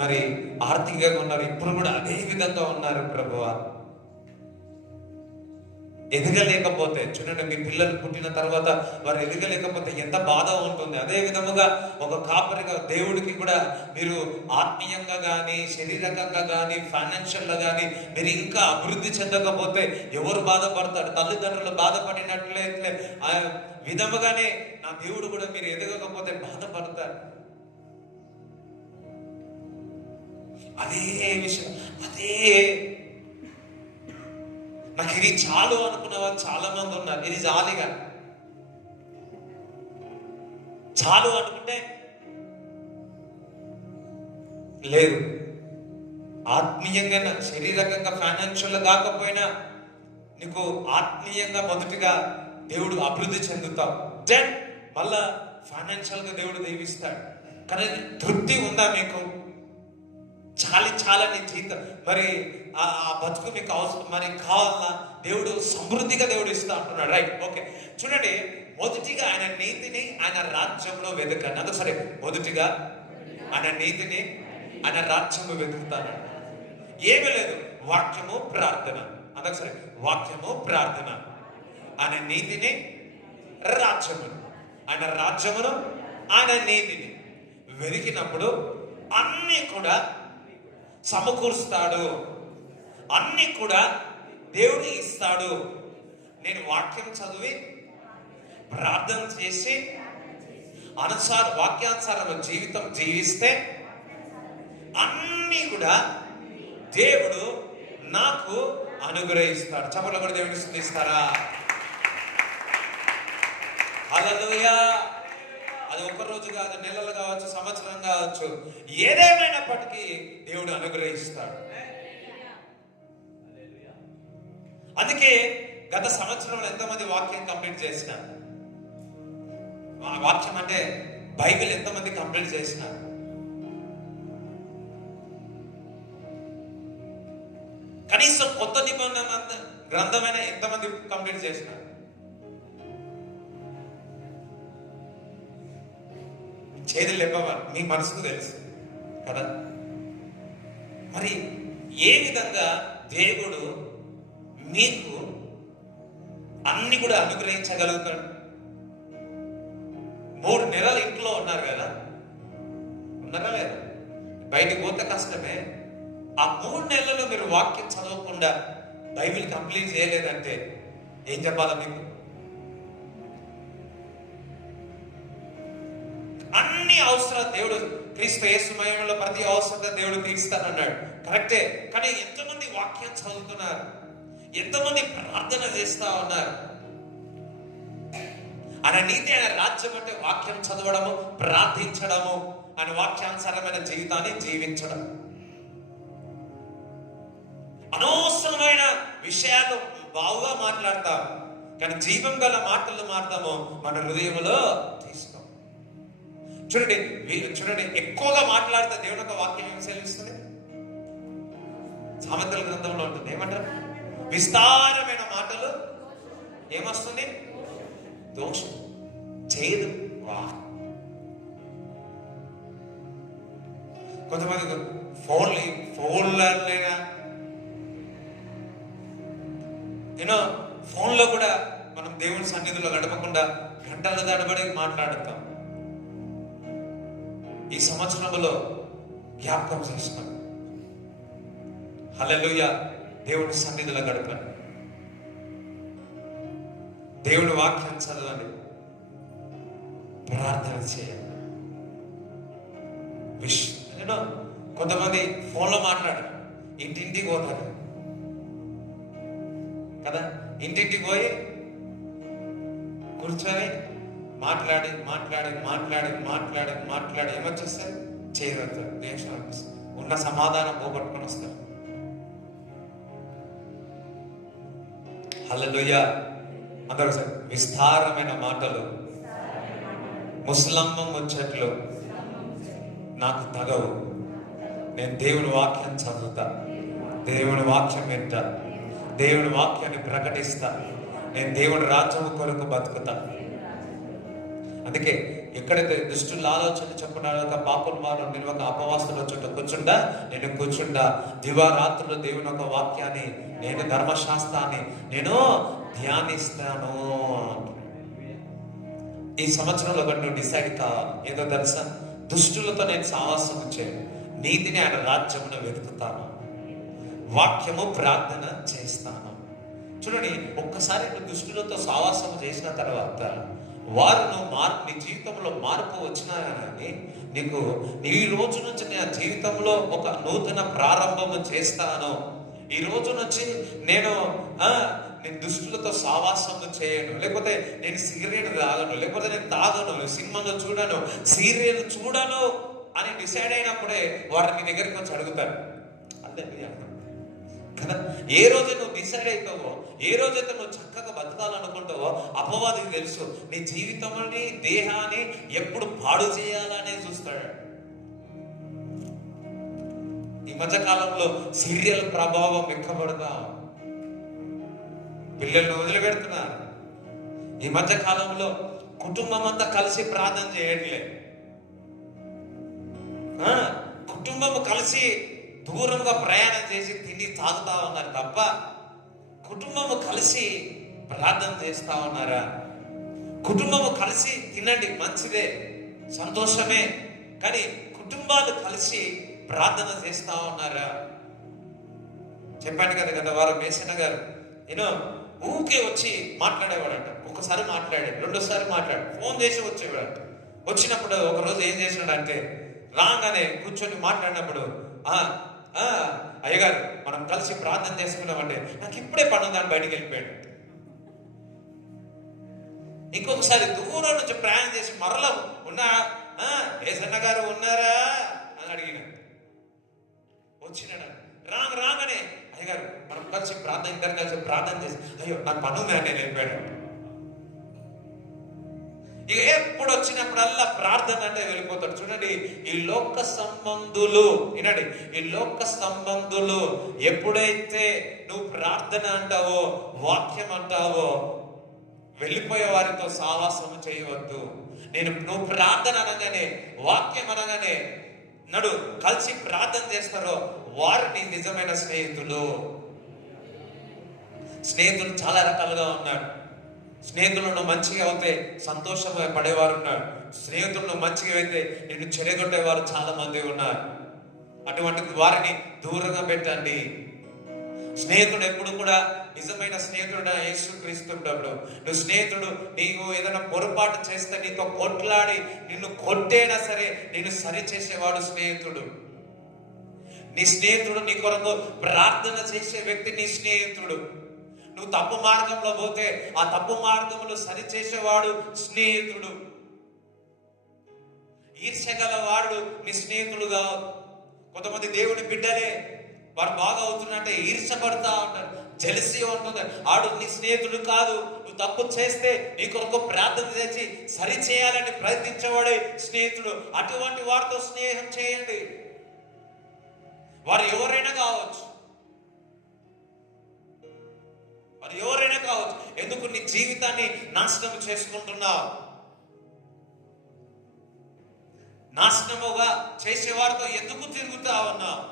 మరి ఆర్థికంగా ఉన్నారు, ఇప్పుడు కూడా అదే విధంగా ఉన్నారు. ప్రభువా, ఎదగలేకపోతే చూడండి, మీ పిల్లలు పుట్టిన తర్వాత వారు ఎదగలేకపోతే ఎంత బాధ ఉంటుంది. అదే విధముగా ఒక కాపరిగా దేవుడికి కూడా మీరు ఆత్మీయంగా కానీ, శరీరకంగా కానీ, ఫైనాన్షియల్గా కానీ మీరు ఇంకా అభివృద్ధి చెందకపోతే ఎవరు బాధపడతాడు? తల్లిదండ్రులు బాధపడినట్లయితే ఆ విధముగానే నా దేవుడు కూడా మీరు ఎదగకపోతే బాధపడతారు. అదే విషయం, అదే నాకు ఇది చాలు అనుకున్న వాళ్ళు చాలా మంది ఉన్నారు. ఇది జాలిగా చాలు అనుకుంటే లేదు. ఆత్మీయంగా, శరీరకంగా, ఫైనాన్షియల్ కాకపోయినా నీకు ఆత్మీయంగా మొదటిగా దేవుడు అభివృద్ధి చెందుతావు. దెన్ మళ్ళా ఫైనాన్షియల్ గా దేవుడు దీవిస్తాడు. కానీ తృప్తి ఉందా మీకు? చాలని జీతం మరి ఆ బతుకు మీకు అవసరం మరి కావాలన్నా దేవుడు సమృద్ధిగా దేవుడు ఇస్తా అంటున్నాడు. Right, okay. చూడండి, మొదటిగా ఆయన నీతిని, ఆయన రాజ్యంలో వెతకండి. అందుకు సరే, మొదటిగా ఆయన నీతిని, ఆయన రాజ్యము వెతుకుతాను. ఏమీ లేదు, వాక్యము ప్రార్థన. అందొకసారి, వాక్యము ప్రార్థన. ఆయన నీతిని, రాజ్యమును, ఆయన రాజ్యమును, ఆయన నీతిని వెతికినప్పుడు అన్నీ కూడా సమకూరుస్తాడు, అన్నీ కూడా దేవుడు ఇస్తాడు. నేను వాక్యం చదివి ప్రార్థన చేసి వాక్యానుసారం జీవితం జీవిస్తే అన్నీ కూడా దేవుడు నాకు అనుగ్రహిస్తాడు. చప్పట్లు కూడా దేవుడిని స్తుతిస్తారా? హల్లెలూయా. అది ఒక రోజు కాదు, నెలలు కావచ్చు, సంవత్సరం కావచ్చు, ఏదేమైనప్పటికీ దేవుడు అనుగ్రహిస్తాడు. అందుకే గత సంవత్సరంలో ఎంతమంది వాక్యం కంప్లీట్ చేసినారు? వాక్యం అంటే బైబిల్ ఎంతమంది కంప్లీట్ చేసినారు? కనీసం కొత్త నిబంధన గ్రంథమైన ఎంతమంది కంప్లీట్ చేసినారు? చేతులు లేపవాలి, మీ మనసుకు తెలుసు కదా. మరి ఏ విధంగా దేవుడు మీకు అన్ని కూడా అనుగ్రహించగలుగుతాడు? 3 నెలలు ఇంట్లో ఉన్నారు కదా, ఉన్నారా లేదా? బయటికి పోతే కష్టమే. ఆ 3 నెలలు మీరు వాక్యం చదవకుండా బైబిల్ కంప్లీట్ చేయలేదంటే ఏం చెప్పాలా మీకు? అన్ని అవసరాలు దేవుడు క్రీస్తు యేసు మహిమలో ప్రతి అవసరత దేవుడు తీరుస్తానన్నాడు, కరెక్టే. కానీ ఎంతమంది వాక్యం చదువుతున్నారు? ఎంతమంది ప్రార్థన చేస్తా ఉన్నారు? ఆయన నీతి, ఆయన రాజ్యం అంటే వాక్యం చదవడము, ప్రార్థించడము, ఆయన వాక్యానుసారమైన జీవితాన్ని జీవించడం. అనవసరమైన విషయాలు బావుగా మాట్లాడతాం, కానీ జీవం గల మాటలు మాట్లాడము మన హృదయంలో తీసుకో. చూడండి, ఎక్కువగా మాట్లాడితే దేవుని యొక్క వాక్యం ఏమి సెలవిస్తుంది? సామెతల గ్రంథంలో ఉంటుంది, ఏమంటారు? విస్తారమైన మాటలు ఏమొస్తుంది? దోషం, చేదు. కొంతమంది ఫోన్లైనా ఫోన్లో కూడా మనం దేవుని సన్నిధిలో గడపకుండా గంటల తడబడి మాట్లాడుతాం. ఈ సంవత్సరంలో జ్ఞాపకం చేసుకోండి. హల్లెలూయా. దేవుని సన్నిధిలో గడపండి, దేవుని వాక్యం చదవండి, ప్రార్థన చేయండి. కొంతమంది ఫోన్లో మాట్లాడారు, ఇంటింటికి పోతారు కదా. ఇంటింటికి పోయి కూర్చొని మాట్లాడి ఏమొచ్చేస్తారు? చేయగలుగుతారు, దేశం ఉన్న సమాధానం పోగొట్టుకొని వస్తారు. హల్లెలూయా. అందరూ సార్, విస్తారమైన మాటలు ముసలమ్మ ముచ్చట్లు నాకు తగవు. నేను దేవుని వాక్యం చదువుతా, దేవుని వాక్యం వింటా, దేవుని వాక్యాన్ని ప్రకటిస్తా, నేను దేవుని రాజ్యం కొరకు బతుకుతా. అందుకే ఎక్కడైతే దుష్టుల ఆలోచన చెప్పడానికి పాపం వారు నిలవక అపవాసుల చుట్టూ కూర్చుంటా, నేను కూర్చుంటా దివారాత్రులు దేవుని యొక్క వాక్యాన్ని, నేను ధర్మశాస్త్రాన్ని నేను ధ్యానిస్తాను. ఈ సంవత్సరంలో ఒకటి నువ్వు డిసైడ్ కావాలి, ఏదో తెలుసా? దుష్టులతో నేను సావాసం చేయను, నీతిని ఆయన రాజ్యమును వెతుకుతాను, వాక్యము ప్రార్థన చేస్తాను. చూడండి, ఒక్కసారి నువ్వు దుష్టులతో సావాసం చేసిన తర్వాత వారు నీ జీవితంలో మార్పు వచ్చినా కానీ నీకు ఈ రోజు నుంచి నా జీవితంలో ఒక నూతన ప్రారంభము చేస్తాను, ఈ రోజు నుంచి నేను దుష్టులతో సావాసము చేయను, లేకపోతే నేను సిగరెట్ తాగను, లేకపోతే నేను తాగను, సినిమాలో చూడను, సీరియల్ చూడను అని డిసైడ్ అయినప్పుడే వారు నీ దగ్గరికి వచ్చి అడుగుతారు. అదే కదా. ఏ రోజు నువ్వు డిసైడ్ అవుతావో, ఏ రోజైతే నువ్వు చక్కగా బతకాలనుకుంటావో అపవాదికి తెలుసు నీ జీవితంని, దేహాన్ని ఎప్పుడు పాడు చేయాలనే చూస్తాడు. ఈ మధ్య కాలంలో సీరియల్ ప్రభావం ఎక్కబడదా, పిల్లల్ని వదిలిపెడుతున్నారు. ఈ మధ్య కాలంలో కుటుంబం అంతా కలిసి ప్రార్థన చేయట్లేదు. కుటుంబము కలిసి దూరంగా ప్రయాణం చేసి తిని తాగుతా ఉన్నారు తప్ప కుటుంబము కలిసి ప్రార్థన చేస్తా ఉన్నారా? కుటుంబము కలిసి తినండి, మంచిదే, సంతోషమే, కానీ కుటుంబాలు కలిసి ప్రార్థన చేస్తా ఉన్నారా? చెప్పాను కదా గత వారం మేసన్న గారు ఊకే వచ్చి మాట్లాడేవాడంట. ఒకసారి మాట్లాడాడు, రెండోసారి మాట్లాడు, ఫోన్ చేసి వచ్చేవాడంట. వచ్చినప్పుడు ఒకరోజు ఏం చేసినాడంటే రాగానే కూర్చొని మాట్లాడినప్పుడు అయ్యగారు మనం కలిసి ప్రార్థన చేసుకున్నామంటే నాకు ఇప్పుడే పని ఉందని బయటికి వెళ్ళిపోయాడు. ఇంకొకసారి దూరం నుంచి ప్రయాణం చేసి మరలా ఉన్నా ఏసన్న గారు ఉన్నారా అని అడిగిన వచ్చినాడు. రాగానే అయ్యగారు మనం కలిసి ప్రార్థన, ఇద్దరు కలిసి ప్రార్థన చేసి అయ్యో నాకు పని ఉందని నేను వెళ్ళిపోయాడు. ఇక ఎప్పుడు వచ్చినప్పుడల్లా ప్రార్థన అంటే వెళ్ళిపోతాడు. చూడండి, ఈ లోక సంబంధులు వినండి, ఈ లోక సంబంధులు ఎప్పుడైతే నువ్వు ప్రార్థన అంటావో, వాక్యం అంటావో, వెళ్ళిపోయే వారితో సావాసం చేయవద్దు. నువ్వు ప్రార్థన అనగానే, వాక్యం అనగానే నడు కలిసి ప్రార్థన చేస్తారో వారిని నిజమైన స్నేహితులు. స్నేహితులు చాలా రకాలుగా ఉన్నారు. స్నేహితులను మంచిగా అయితే సంతోషం పడేవారు ఉన్నారు. స్నేహితులను మంచిగా అయితే నిన్ను చెడగొట్టేవారు చాలా మంది ఉన్నారు. అటువంటి వారిని దూరంగా పెట్టండి. స్నేహితుడు ఎప్పుడు కూడా నిజమైన స్నేహితుడు యేసుక్రీస్తున్నప్పుడు నువ్వు స్నేహితుడు నీకు ఏదైనా పొరపాటు చేస్తే నీతో కొట్లాడి నిన్ను కొట్టేనా సరే నిన్ను సరి చేసేవాడు స్నేహితుడు. నీ స్నేహితుడు నీ కొరకు ప్రార్థన చేసే వ్యక్తి నీ స్నేహితుడు. నువ్వు తప్పు మార్గంలో పోతే ఆ తప్పు మార్గంలో సరి చేసేవాడు స్నేహితుడు. ఈర్ష్యగల వాడు నీ స్నేహితుడు కాదు. కొంతమంది దేవుని బిడ్డలే వారు బాగా అవుతున్నట్టే ఈర్ష్యపడతా ఉంటారు, జెలసీ ఉంటుంది. ఆడు నీ స్నేహితుడు కాదు. నువ్వు తప్పు చేస్తే నీ కొరకు ప్రార్థన చేసి సరి చేయాలని ప్రయత్నించేవాడే స్నేహితుడు. అటువంటి వారితో స్నేహం చేయండి. వారు ఎవరైనా కావచ్చు, వారు ఎవరైనా కావచ్చు. ఎందుకు నీ జీవితాన్ని నాశనం చేసుకుంటున్నావు? నాశనముగా చేసేవారితో ఎందుకు తిరుగుతా ఉన్నావు?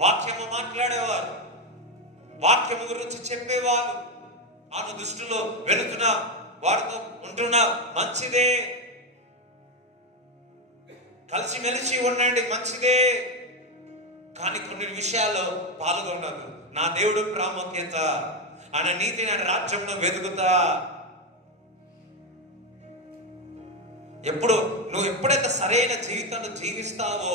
వాక్యము మాట్లాడేవారు, వాక్యము గురించి చెప్పేవారు, ఆను దృష్టిలో వెళుతున్నా వారితో ఉంటున్నా మంచిదే. కలిసిమెలిసి ఉండండి, మంచిదే. కానీ కొన్ని విషయాల్లో పాల్గొనదు. నా దేవుడు ప్రాముఖ్యత, ఆయన నీతి, నా రాజ్యంలో వెతుకుతా. నువ్వు ఎప్పుడైతే సరైన జీవితాన్ని జీవిస్తావో,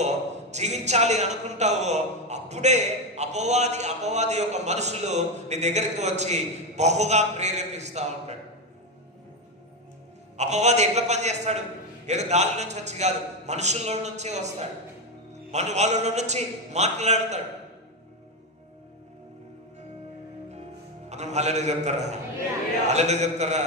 జీవించాలి అనుకుంటావో, అప్పుడే అపవాది యొక్క మనుషులు నీ దగ్గరికి వచ్చి బహుగా ప్రేరేపిస్తా ఉంటాడు. అపవాది ఎట్లా పనిచేస్తాడు? ఏదో గాలి నుంచి వచ్చి కాదు, మనుషుల్లో నుంచే వస్తాడు. వాళ్ళ నుంచి మాట్లాడతాడు. మనం హల్లెలూయా చెప్తారా? హల్లెలూయా చెప్తారా?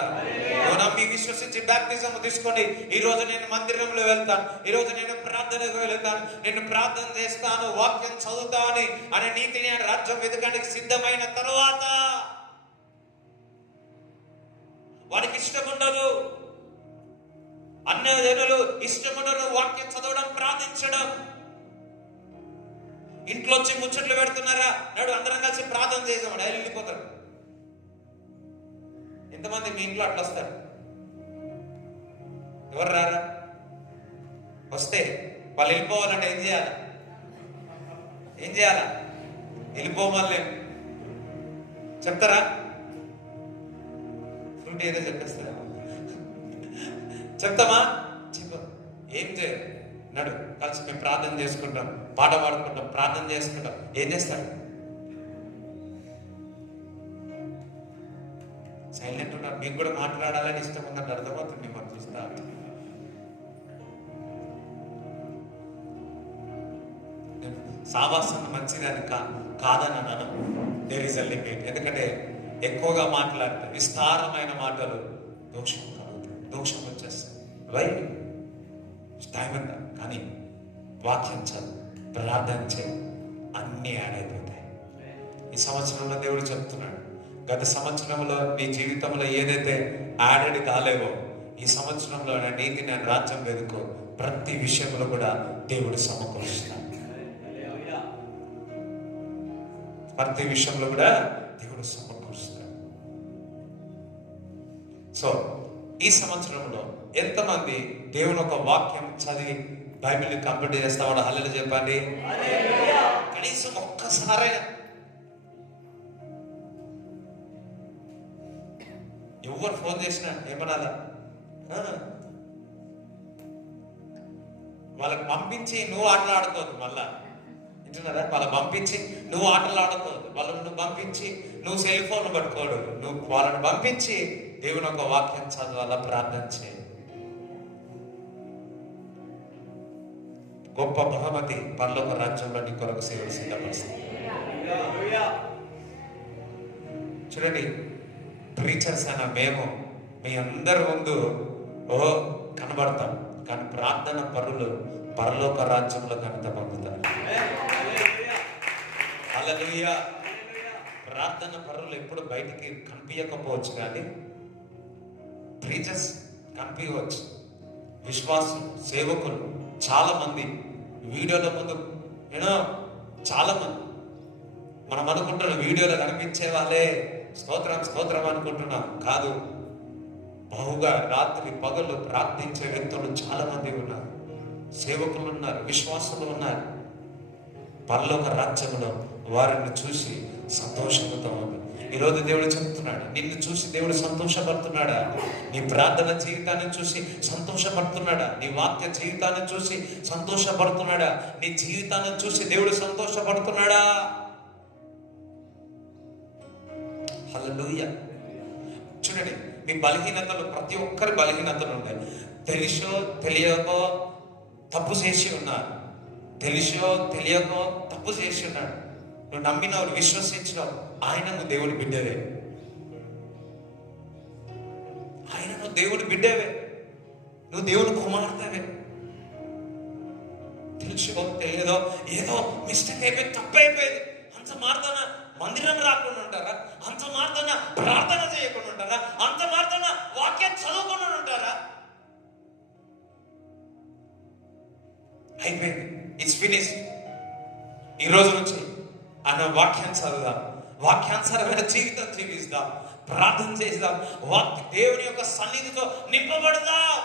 నువ్వు నమ్మి విశ్వసించి బాప్తిజం తీసుకొని ఈ రోజు నేను మందిరంలో వెళ్తాను, ఈ రోజు నేను ప్రార్థనకు వెళ్తాను, నేను ప్రార్థన చేస్తాను, వాక్యం చదువుతాను అనే నీతిని రాజ్యం వెతకడానికి సిద్ధమైన తరువాత వారికి ఇష్టం ఉండదు. అన్న జనులు ఇష్టం ఉండదు వాక్యం చదవడం, ప్రార్థించడం. ఇంట్లో వచ్చి ముచ్చట్లు పెడుతున్నారా, నాడు అందరం కలిసి ప్రార్థన చేసాము, డైలీ వెళ్ళిపోతాడు. ఎంతమంది మీ ఇంట్లో అట్లా వస్తారు? ఎవరు రారా? వస్తే వాళ్ళు వెళ్ళిపోవాలంటే ఏం చేయాలి? వెళ్ళిపోవాలి చెప్తారా? ఫ్రూట్ ఏదో చెప్పేస్తారా? చెప్తామా? చెప్ప ఏం చేయాలి? నడు కలిసి మేము ప్రార్థన చేసుకుంటాం, పాట పాడుకుంటాం, ప్రార్థన చేసుకుంటాం. ఏం చేస్తారు? సైలెంట్ ఉన్నారు. మీకు కూడా మాట్లాడాలని ఇష్టం ఉందంటే అర్థమవుతుంది. మనం చూస్తా సావాసం మంచిదని కాదని అన్నాను. There is a limit. ఎందుకంటే ఎక్కువగా మాట్లాడితే విస్తారమైన మాటలు దోషం కలుగుతాయి, దోషం వచ్చేస్తాయి. రైట్ టైం ఉందా? కానీ వాక్యం చదువు, ప్రార్థన చేయి, అన్నీ యాడ్ అయిపోతాయి. ఈ సంవత్సరంలో దేవుడు చెప్తున్నాడు, గత సంవత్సరంలో నీ జీవితంలో ఏదైతే యాడెడ్ కాలేవో ఈ సంవత్సరంలో నీతి నేను రాజ్యం వెతుకో, ప్రతి విషయంలో కూడా దేవుడు సమకూరుస్తాడు. ప్రతి విషయంలో కూడా దేవుడు సమకూరుస్తాడు. సో ఈ సంవత్సరంలో ఎంతమంది దేవుని ఒక వాక్యం చదివి బైబిల్ని కంప్లీట్ చేస్తామని హల్లెలూయా చెప్పండి. కనీసం ఒక్కసారైనా. ఎవరు ఫోన్ చేసినా ఏమనాలా? వాళ్ళకి పంపించి నువ్వు ఆటలు ఆడుకోవద్దు. మళ్ళా వింటున్నారా? వాళ్ళకి పంపించి నువ్వు ఆటలు ఆడుకోవద్దు. వాళ్ళని పంపించి నువ్వు సెల్ ఫోన్ పట్టుకోడు. నువ్వు వాళ్ళని పంపించి దేవుని ఒక వాక్యం చదవాలా, ప్రార్థన చేయి. గొప్ప బహుమతి పరలోక రాజ్యంలో నీ కొరకు సేవలు సిద్ధపరుస్తుంది. చూడండి, ప్రీచర్స్ అయినా మేము మీ అందరి ముందు కనబడతాం, కానీ ప్రార్థన పరులు పరలోక రాజ్యంలో ఘనత పొందుతారు. హల్లెలూయా. ప్రార్థన పరులు ఎప్పుడు బయటికి కనిపించకపోవచ్చు, కానీ ప్రీచర్స్ కనిపించవచ్చు. విశ్వాసులు, సేవకులు చాలా మంది వీడియోల ముందు చాలా మంది మనం అనుకుంటున్నాం వీడియోలో కనిపించే వాళ్ళే స్తోత్రం స్తోత్రం అనుకుంటున్నాం. కాదు, బహుగా రాత్రి పగలు ప్రార్థించే వ్యక్తులు చాలా మంది ఉన్నారు. సేవకులు ఉన్నారు, విశ్వాసులు ఉన్నారు. పరలోక రాజ్యంలో వారిని చూసి సంతోషంతో ఉంది. ఈరోజు దేవుడు చెప్తున్నాడు, నిన్ను చూసి దేవుడు సంతోషపడుతున్నాడా? నీ ప్రార్థన జీవితాన్ని చూసి సంతోషపడుతున్నాడా? నీ వాక్య జీవితాన్ని చూసి సంతోషపడుతున్నాడా? నీ జీవితాన్ని చూసి దేవుడు సంతోషపడుతున్నాడా? హల్లెలూయా. చూడండి, మీ బలహీనతలు, ప్రతి ఒక్కరి బలహీనతలు ఉన్నాయి. తెలుసో తెలియకో తప్పు చేసి ఉన్నారు. తెలుసో తెలియకో తప్పు చేసి ఉన్నాడు. నువ్వు నమ్మినావు, విశ్వసించినావు, ఆయన నువ్వు దేవుడి బిడ్డవే. ఆయన నువ్వు దేవుడి బిడ్డవే. నువ్వు దేవుడి కుమార్తెవే. తెలుసో తెలియదో ఏదో మిస్టేక్ అయిపోయింది, తప్పు అయిపోయింది, అంత మార్దన మందిరం రాకుండా ఉంటారా? అంత మార్దన ప్రార్థన చేయకుండా ఉంటారా? అంత మార్దన వాక్యం చదవకుండా ఉంటారా? అయిపోయింది, ఇట్స్ ఫినిష్. ఈ రోజు నుంచి ఆయన వాక్యం చదువుదాం, వాక్యానుసారమైన జీవితం జీవిస్తాం, ప్రార్థన చేద్దాం, దేవుని యొక్క సన్నిధితో నింపబడదాం.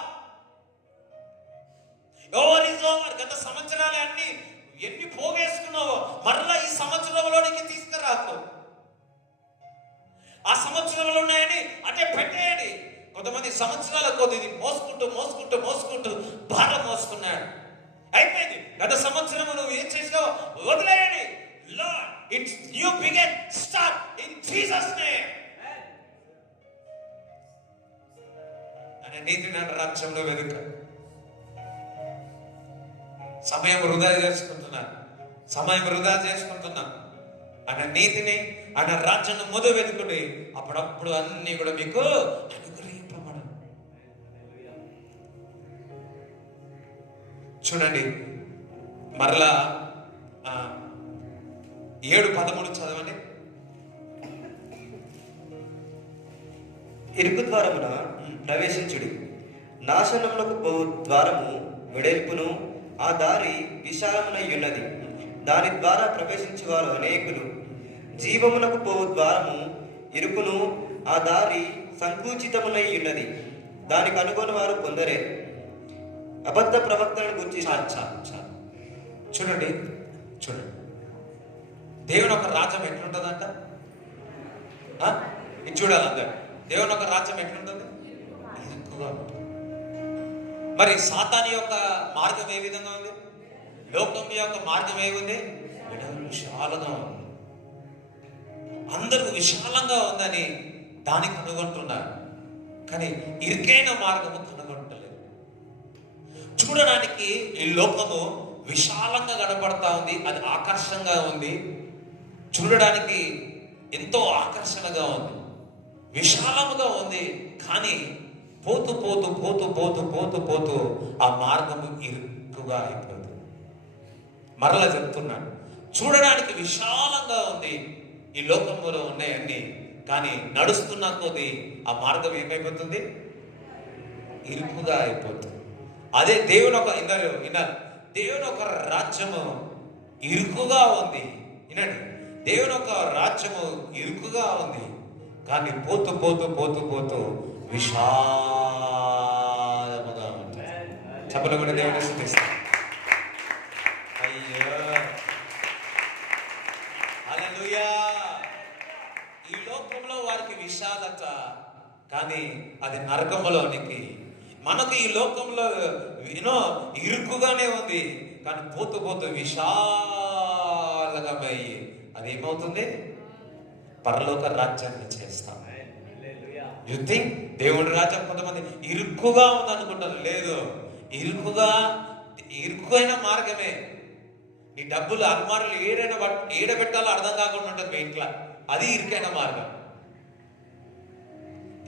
గత సంవత్సరాలు ఎన్ని పోగేసుకున్నావో మరలా ఈ సంవత్సరంలోనికి తీసుకురాకు. ఆ సంవత్సరంలో ఉన్నాయని అంటే పెట్టేయండి. కొంతమంది సంవత్సరాల కొద్ది మోసుకుంటూ మోసుకుంటూ మోసుకుంటూ భారం మోసుకున్నాడు. అయిపోయింది. గత సంవత్సరం నువ్వు ఏం చేసావు వదిలేయండి. Lord, it's new begin, start in Jesus name. అనే నీతి రాజ్యంలో వెతుక. సమయం వృధా చేసుకుంటున్నా. ఆయన నీతిని, ఆయన రాజ్యాన్ని మొదలు వెతుకుని అప్పుడప్పుడు అన్ని కూడా మీకు అనుగ్రహింపబడు. చూడండి, మరలా 7:13 చదవండి. ఇరుకు ద్వారమున ప్రవేశించుడి, నాశనములకు పోవు ద్వారము వెడల్పును, ఆ దారి విశాలమునై ఉన్నది, దాని ద్వారా ప్రవేశించేవారు అనేకులు. జీవమునకు పోవు ద్వారము ఇరుకును, ఆ దారి సంకుచితమునై ఉన్నది, దానికి అనుగుణ వారు కొందరే. అబద్ధ ప్రవక్తలను గురించి చూడండి. దేవుని ఒక రాజ్యం ఎట్లుంటుందంట? ఇది చూడాలందరూ. దేవుని ఒక రాజ్యం ఎట్లుంటుంది? ఎక్కువగా ఉంటుంది. మరి సాతాను యొక్క మార్గం ఏ విధంగా ఉంది? లోకం యొక్క మార్గం ఏముంది? విశాలంగా ఉంది. అందరూ విశాలంగా ఉందని దానికి కనుగొంటున్నారు, కానీ ఇరుకైన మార్గము కనుగొంటలేదు. చూడడానికి ఈ లోకము విశాలంగా కనపడతా ఉంది, అది ఆకర్షణగా ఉంది, చూడడానికి ఎంతో ఆకర్షణగా ఉంది, విశాలముగా ఉంది. కానీ పోతూ పోతూ పోతూ పోతూ పోతూ పోతూ ఆ మార్గము ఇరుకుగా అయిపోతుంది. మరలా చెప్తున్నాను, చూడడానికి విశాలంగా ఉంది ఈ లోకంలో ఉన్నాయన్నీ, కానీ నడుస్తున్న కొద్దీ ఆ మార్గం ఏమైపోతుంది? ఇరుకుగా అయిపోతుంది. అదే దేవుని ఒక విన్నారు, దేవుని ఒక రాజ్యము ఇరుకుగా ఉంది. వినండి, దేవుని ఒక రాజ్యము ఇరుకుగా ఉంది, కానీ పోతూ పోతూ పోతూ పోతూ విశాలముగా ఉంటుంది. చెప్పలు కూడా దేవుని స్తుతిస్తాం. అయ్యో హల్లెలూయా. ఈ లోకంలో వారికి విశాలత, కానీ అది నరకములోనికి. మనకు ఈ లోకంలో ఇరుకుగానే ఉంది, కానీ పోతూ పోతూ విశాలంగా అయ్యి అదేమవుతుంది? పరలోక రాజ్యాన్ని చేస్తాం. యు థింక్ దేవుడి రాజ్యం కొంతమంది ఇరుక్కుగా ఉంది అనుకుంటారు. లేదు, ఇరుకైన మార్గమే. నీ డబ్బులు అల్మారులు ఏడబెట్టాలో అర్థం కాకుండా ఉంటుంది మీ ఇంట్లో, అది ఇరుకైన మార్గం.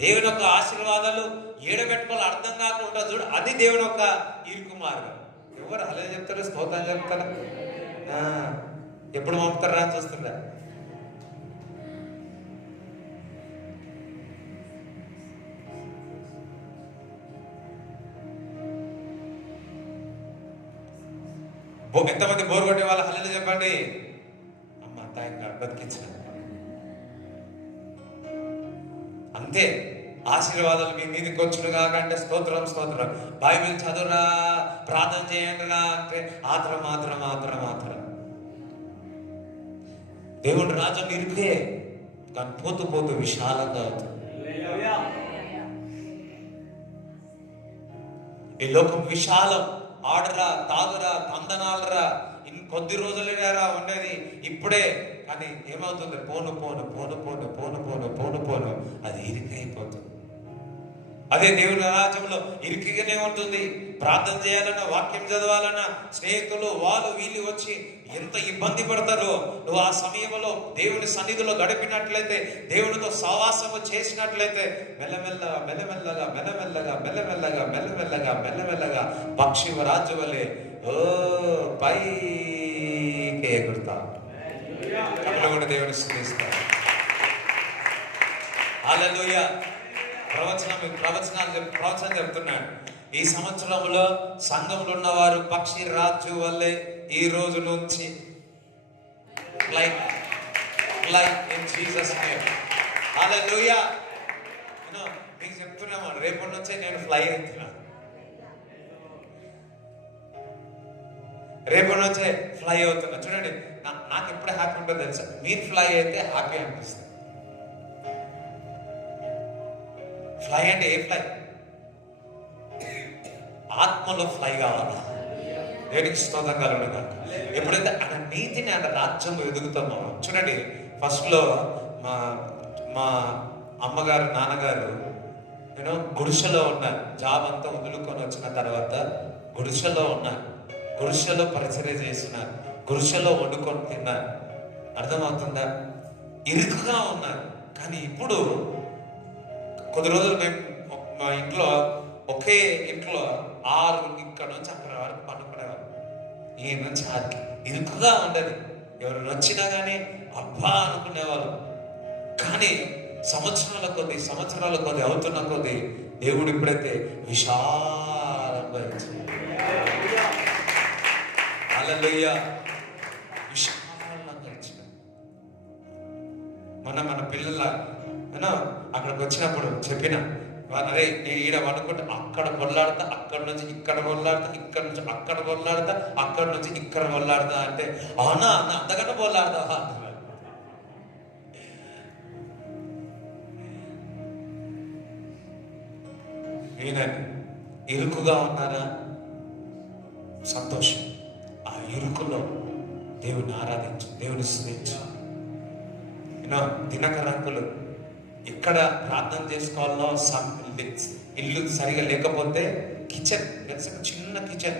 దేవుని యొక్క ఆశీర్వాదాలు ఏడబెట్టుకోవాలి అర్థం కాకుండా చూడు, అది దేవుని యొక్క ఇరుకు మార్గం. ఎవరు అలా చెప్తారు? స్తోత్రం చెప్తారా? ఎప్పుడు పంపుతారా అని చూస్తుందా? ఎంతమంది బోర్ కొట్టే వాళ్ళు హల్లెలూయా చెప్పండి. అమ్మ థాంక్ గాడ్ బతికించిన. అంతే, ఆశీర్వాదాలు మీ మీదకి వచ్చును కాకంటే స్తోత్రం స్తోత్రం. బైబిల్ చదువురా, ప్రార్థన చేయండి రా అంటే ఆత్రం. దేవుడి రాజ్యం ఇరుకే, కానీ పోతూ పోతూ విశాలంగా అవుతుంది. ఈ లోకం విశాలం. ఆడరా, తాగురా, తందనాలరా, కొద్ది రోజులేరా ఉండేది ఇప్పుడే, కానీ ఏమవుతుంది? పోను అది ఇరుకైపోతుంది. అదే దేవుని రాజ్యంలో ఇరుకిగానే ఉంటుంది. ప్రార్థన చేయాలన్నా, వాక్యం చదవాలన్నా, స్నేహితులు వాళ్ళు వీళ్ళు వచ్చి ఎంత ఇబ్బంది పడతారో, నువ్వు ఆ సమయంలో దేవుని సన్నిధిలో గడిపినట్లయితే, దేవునితో సహవాసము చేసినట్లయితే మెల్లమెల్లగా పక్షి రాజు వలె పైకి ఎగురుతా. కూడా దేవుని స్తుతిస్తారు. హల్లెలూయా. ప్రవచనం చెప్తున్నాడు. ఈ సంవత్సరంలో సంఘంలో ఉన్నవారు పక్షి రాజు వల్లే ఈ రోజు నుంచి ఫ్లైట్ ఇన్ జీసస్ నేమ్. హల్లెలూయా. మీకు చెప్తున్నాము, రేపటి నుంచే నేను ఫ్లై అవుతున్నాను. రేపటి నుంచే ఫ్లై అవుతున్నా. చూడండి, నాకు ఎప్పుడు హ్యాపీ ఉంటుందో తెలుసా? మీరు ఫ్లై అయితే హ్యాపీ అనిపిస్తుంది. ఫ్లై అంటే ఏ ఫ్లై? ఆత్మలో ఫ్లై కావాలా? దేవునికి స్తోత్రం కలుగును. ఎప్పుడైతే ఆయన నీతిని, ఆయన రాజ్యం ఎదుగుతామో, చూడండి, ఫస్ట్లో మా అమ్మగారు నాన్నగారు గుడిసెలో ఉన్నారు. జాబ్ అంతా వదులుకొని వచ్చిన తర్వాత గుడిసెలో ఉన్నారు. గుడిసెలో పరిచర్య చేస్తున్నారు. గుడిసెలో వండుకొని తిన్నారు. అర్థమవుతుందా? ఇరుకుగా ఉన్నారు. కానీ ఇప్పుడు కొద్ది రోజులు మేము మా ఇంట్లో ఒకే ఇంట్లో 6 ఇక్కడ నుంచి అక్కడ వరకు పనుకునేవారు. ఈ నుంచి ఆడికి ఇరుకుగా ఉండదు. ఎవరు వచ్చినా కానీ అబ్బా అనుకునేవాళ్ళు. కానీ సంవత్సరాల కొద్ది అవుతున్న కొద్ది దేవుడు ఇప్పుడైతే విశాలంగా ఇచ్చాడు. హల్లెలూయా. విశాలంగా ఇచ్చాడు. మన పిల్లల అక్కడికి వచ్చినప్పుడు చెప్పిన, అరే నేను ఈడ అనుకుంటే అక్కడ కొల్లాడతా, అక్కడ నుంచి ఇక్కడ కొల్లాడతా, ఇక్కడ నుంచి అక్కడ కొల్లాడతా, అక్కడ నుంచి ఇక్కడ కొల్లాడతా అంటే, అవునా అన్న అంతకన్నా కొల్లాడతావా? నేనండి ఇరుకుగా ఉన్నారా? సంతోషం. ఆ ఇరుకులో దేవుని ఆరాధించు, దేవుని స్తుతించు. దినకరంకులు ఇక్కడ ప్రార్థన చేసుకోవాలో ఇల్లు సరిగా లేకపోతే కిచెన్, చిన్న కిచెన్,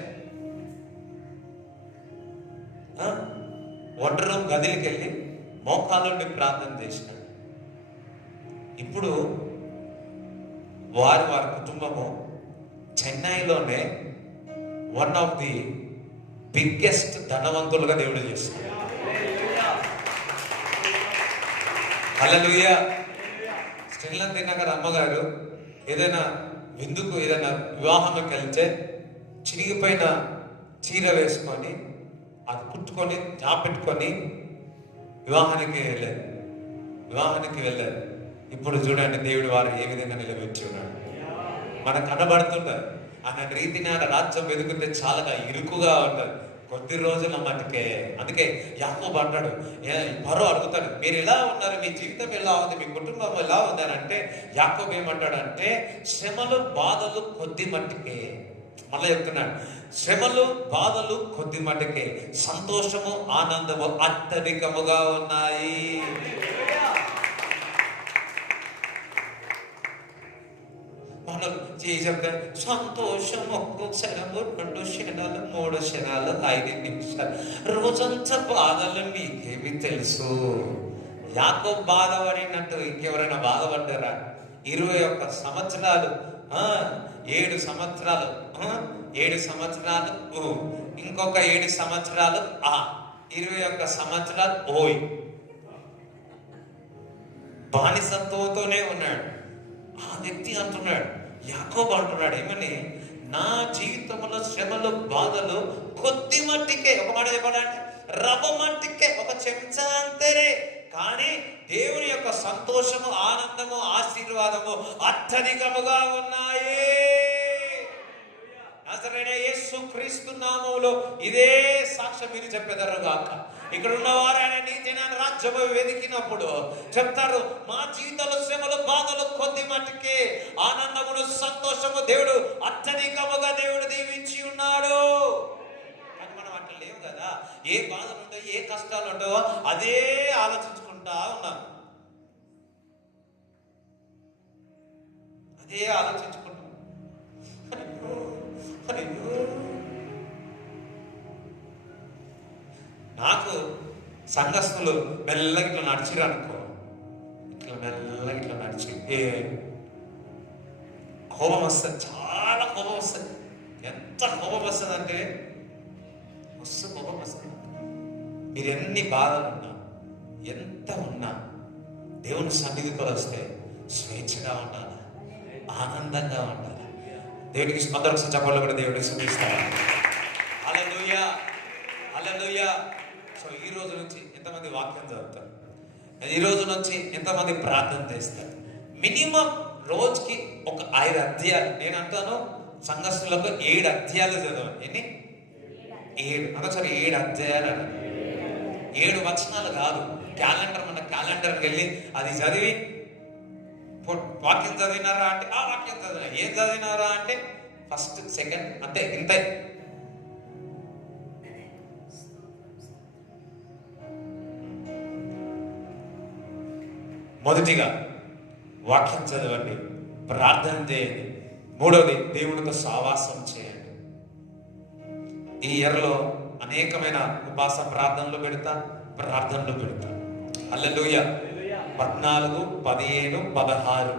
వంట రూమ్ గదికి వెళ్ళి మోకాళ్ళుండి ప్రార్థన చేసినాడు. ఇప్పుడు వారి కుటుంబము చెన్నైలోనే వన్ ఆఫ్ ది బిగ్గెస్ట్ ధనవంతులుగా దేవుడు చేస్తున్నాడు. హల్లెలూయా. శ్రీలంక తిన్నాక అమ్మగారు ఏదైనా విందుకు, ఏదైనా వివాహంకి వెళ్తే చిరిగిపోయిన చీర వేసుకొని అది కుట్టుకొని పెట్టుకొని వివాహానికి వెళ్ళారు. ఇప్పుడు చూడండి దేవుడు వారు ఏ విధంగా నిలబెట్టి ఉన్నాడు. మనకు కనబడుతున్నారు. ఆయన రీతిని ఆయన రాజ్యం వెతుకుతే చాలా ఇరుకుగా ఉంటుంది కొద్ది రోజుల మటుకే. అందుకే యాకోబు అంటాడు, ఫరో అడుగుతాడు, మీరు ఎలా ఉన్నారు, మీ జీవితం ఎలా ఉంది, మీ కుటుంబం ఎలా ఉంది అని అంటే యాకోబు ఏమంటాడంటే శ్రమలు బాధలు కొద్ది మట్టుకే. మళ్ళీ చెప్తున్నాడు, శ్రమలు బాధలు కొద్ది మట్టుకే, సంతోషము ఆనందము అత్యధికముగా ఉన్నాయి. మనం చెప్తారు సంతోషం 1 క్షణము 2 క్షణాలు 3 క్షణాలు 5 నిమిషాలు, రోజంతా బాధలు మీకేమి తెలుసు. యాకోబు బాధపడినట్టు ఇంకెవరైనా బాధపడ్డారా? 21 సంవత్సరాలు 7 సంవత్సరాలు 7 సంవత్సరాలు ఇంకొక 7 సంవత్సరాలు 21 సంవత్సరాలు బానిసత్వంతోనే ఉన్నాడు. ఆ వ్యక్తి అంటున్నాడు, యాకోబు అంటున్నాడు ఏమని, నా జీవితంలో శ్రమలు బాధలు కొద్ది మట్టికే, ఒక మాట చెప్పాలంటే రవ్వ మట్టికే, ఒక చెంచా అంతేనే, కానీ దేవుని యొక్క సంతోషము ఆనందము ఆశీర్వాదము అత్యధికముగా ఉన్నాయి. నజరేయుడైన యేసు క్రీస్తు నామములో ఇదే సాక్ష్యం మీరు చెప్పేదారు గాక. ఇక్కడ ఉన్నవారు ఆయన నీతి రాజ్యము వెతికినప్పుడు చెప్తారు, మా జీవితంలో శ్రమలు బాధలు కొద్ది మట్టుకే, ఆనందమును సంతోషము దేవుడు అత్యధికముగా దేవుడు దీవించి ఉన్నాడు. కానీ మనం అట్లా లేవు కదా. ఏ బాధలు ఉంటాయో ఏ కష్టాలు ఉంటాయో అదే ఆలోచించుకుంటా ఉన్నాం, అదే ఆలోచించుకుంటాం. నాకు సంఘస్థులు మెల్లగా ఇట్లా నడిచిరు అనుకో, ఇట్లా మెల్లగా ఇట్లా నడిచి కోపం వస్తుంది, చాలా కోపం వస్తుంది. ఎంత కోపం వస్తుంది అంటే కోపం వస్తుంది. మీరు ఎన్ని బాధలు ఉన్నా ఎంత ఉన్నా దేవుని సన్నిధికి వస్తే స్వేచ్ఛగా ఉండాలి, ఆనందంగా ఉండాలి. దేవుడికి అందరూ చెప్పాలి కూడా దేవుడికి చూపిస్తారు. హల్లెలూయా, హల్లెలూయా. సో ఈ రోజు నుంచి ఎంతమంది వాక్యం చదువుతారు? ఈ రోజు నుంచి ఎంతమంది ప్రార్థన చేస్తారు? మినిమం రోజుకి ఒక 5 అధ్యాయాలు. నేను అంటాను సంఘస్థులకు 7 అధ్యాయాలు చదవండి. ఎన్ని? 7. ఒకసారి 7 అధ్యాయాలు అనండి. 7 వచనాలు కాదు. మన క్యాలెండర్కి వెళ్ళి అది చదివి వాక్యం చదివినారా అంటే ఆ వాక్యం చదివినా. ఏం చదివినారా అంటే ఫస్ట్ సెకండ్ అంతే, ఇంతే. మొదటిగా వాక్యం చదవండి, ప్రార్థన చేయండి. మూడవది దేవునితో సావాసం చేయండి. ఈ ఇయర్లో అనేకమైన ఉపాస ప్రార్థనలు పెడతా. హల్లెలూయా. 14, 15, 16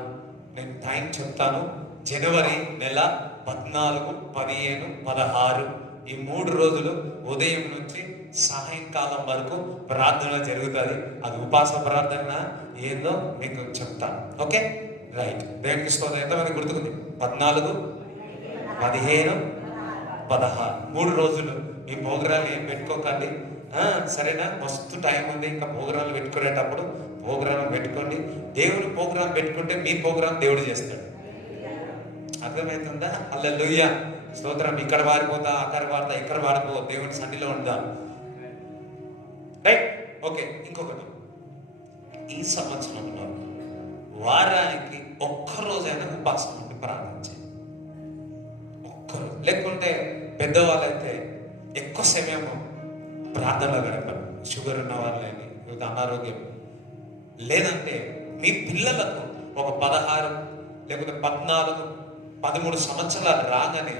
నేను టైం చెప్తాను. జనవరి నెల 14, 15, 16 ఈ 3 రోజులు ఉదయం నుంచి సాయంకాలం వరకు ప్రార్థన జరుగుతుంది. అది ఉపాస ప్రార్థన ఏందో మీకు చెప్తాను. Okay, right. దేవునికి స్తోత్రం. ఎంతమంది గుర్తుకుంది? 14, 15, 16 3 రోజులు. మీ ప్రోగ్రాం ఏం పెట్టుకోకండి, సరేనా? మస్తు టైం ఉంది. ఇంకా ప్రోగ్రాంలు పెట్టుకునేటప్పుడు ప్రోగ్రాం పెట్టుకోండి. దేవుని ప్రోగ్రాం పెట్టుకుంటే మీ ప్రోగ్రాం దేవుడు చేస్తాడు. అర్థమవుతుందా? హల్లెలూయా, స్తోత్రం. ఇక్కడ వారిపోతా, అక్కడ వాడతా, ఇక్కడ వాడిపో, దేవుని సన్నిధిలో ఉందా. Right, okay. ఇంకొకటి, ఈ సంవత్సరంలో వారానికి ఒక్కరోజైనా ఉపాసం ఉండి ప్రార్థించండి. ఒక్కరోజు. లేకుంటే పెద్దవాళ్ళైతే ఎక్కువ సమయం ప్రార్థనలో గడపరు. షుగర్ ఉన్న వాళ్ళని, అనారోగ్యం. లేదంటే మీ పిల్లలకు ఒక 16 లేకపోతే 14, 13 సంవత్సరాలు రాగానే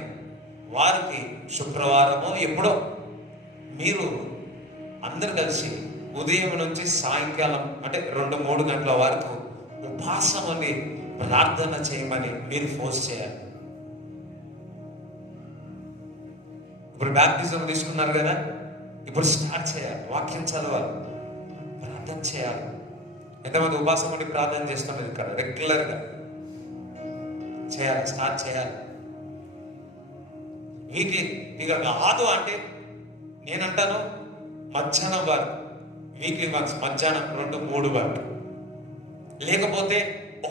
వారికి శుక్రవారమో ఎప్పుడో మీరు అందరు కలిసి ఉదయం నుంచి సాయంకాలం అంటే 2-3 గంటల వరకు ఉపాసం అని ప్రార్థన చేయమని మీరు ఫోర్స్ చేయాలి. ఇప్పుడు బ్యాప్టిజం తీసుకున్నారు కదా, ఇప్పుడు స్టార్ట్ చేయాలి. వాక్యం చదవాలి, ప్రార్థన చేయాలి. ఎంతమంది ఉపాసం ఉండి ప్రార్థన చేస్తున్నారు ఇక్కడ? రెగ్యులర్గా చేయాలి, స్టార్ట్ చేయాలి. వీక్లీ ఇక కాదు అంటే నేనంటాను మధ్యాహ్నం వారు వీక్లీ వన్స్ మధ్యాహ్నం 2-3 వారు, లేకపోతే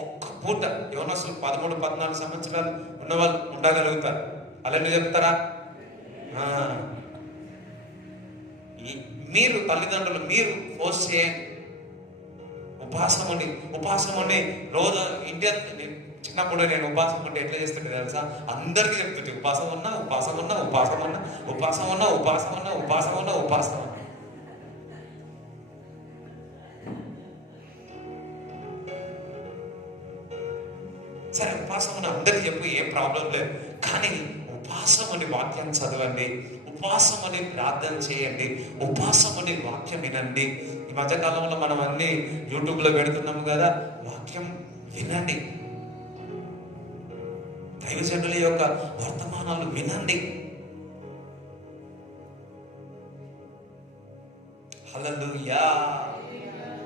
ఒక్క పూట యవనస్తులు 13-14 సంవత్సరాలు ఉన్న వాళ్ళు ఉండగలుగుతారు. అలా చెప్తారా? మీరు తల్లిదండ్రులు మీరు ఫోర్స్ చేయండి, ఉపవాసం ఉండి రోజు ఇంటి చిన్నప్పుడు నేను ఉపవాసం ఉంటే ఎట్లా చేస్తుంటే తెలుసా? అందరికీ చెప్తుంటే ఉపవాసం ఉన్నా. సరే ఉపవాసం అని అందరికీ చెప్పు, ఏం ప్రాబ్లం లేదు. కానీ ఉపవాసం అని వాక్యం చదవండి, ఉపవాసం అని ప్రార్థన చేయండి, ఉపవాసం అని వాక్యం వినండి. ఈ మధ్యకాలంలో మనం అన్ని యూట్యూబ్లో పెడుతున్నాము కదా, వాక్యం వినండి, దైవజనుల యొక్క వర్తమానాలు వినండి. హల్లెలూయా,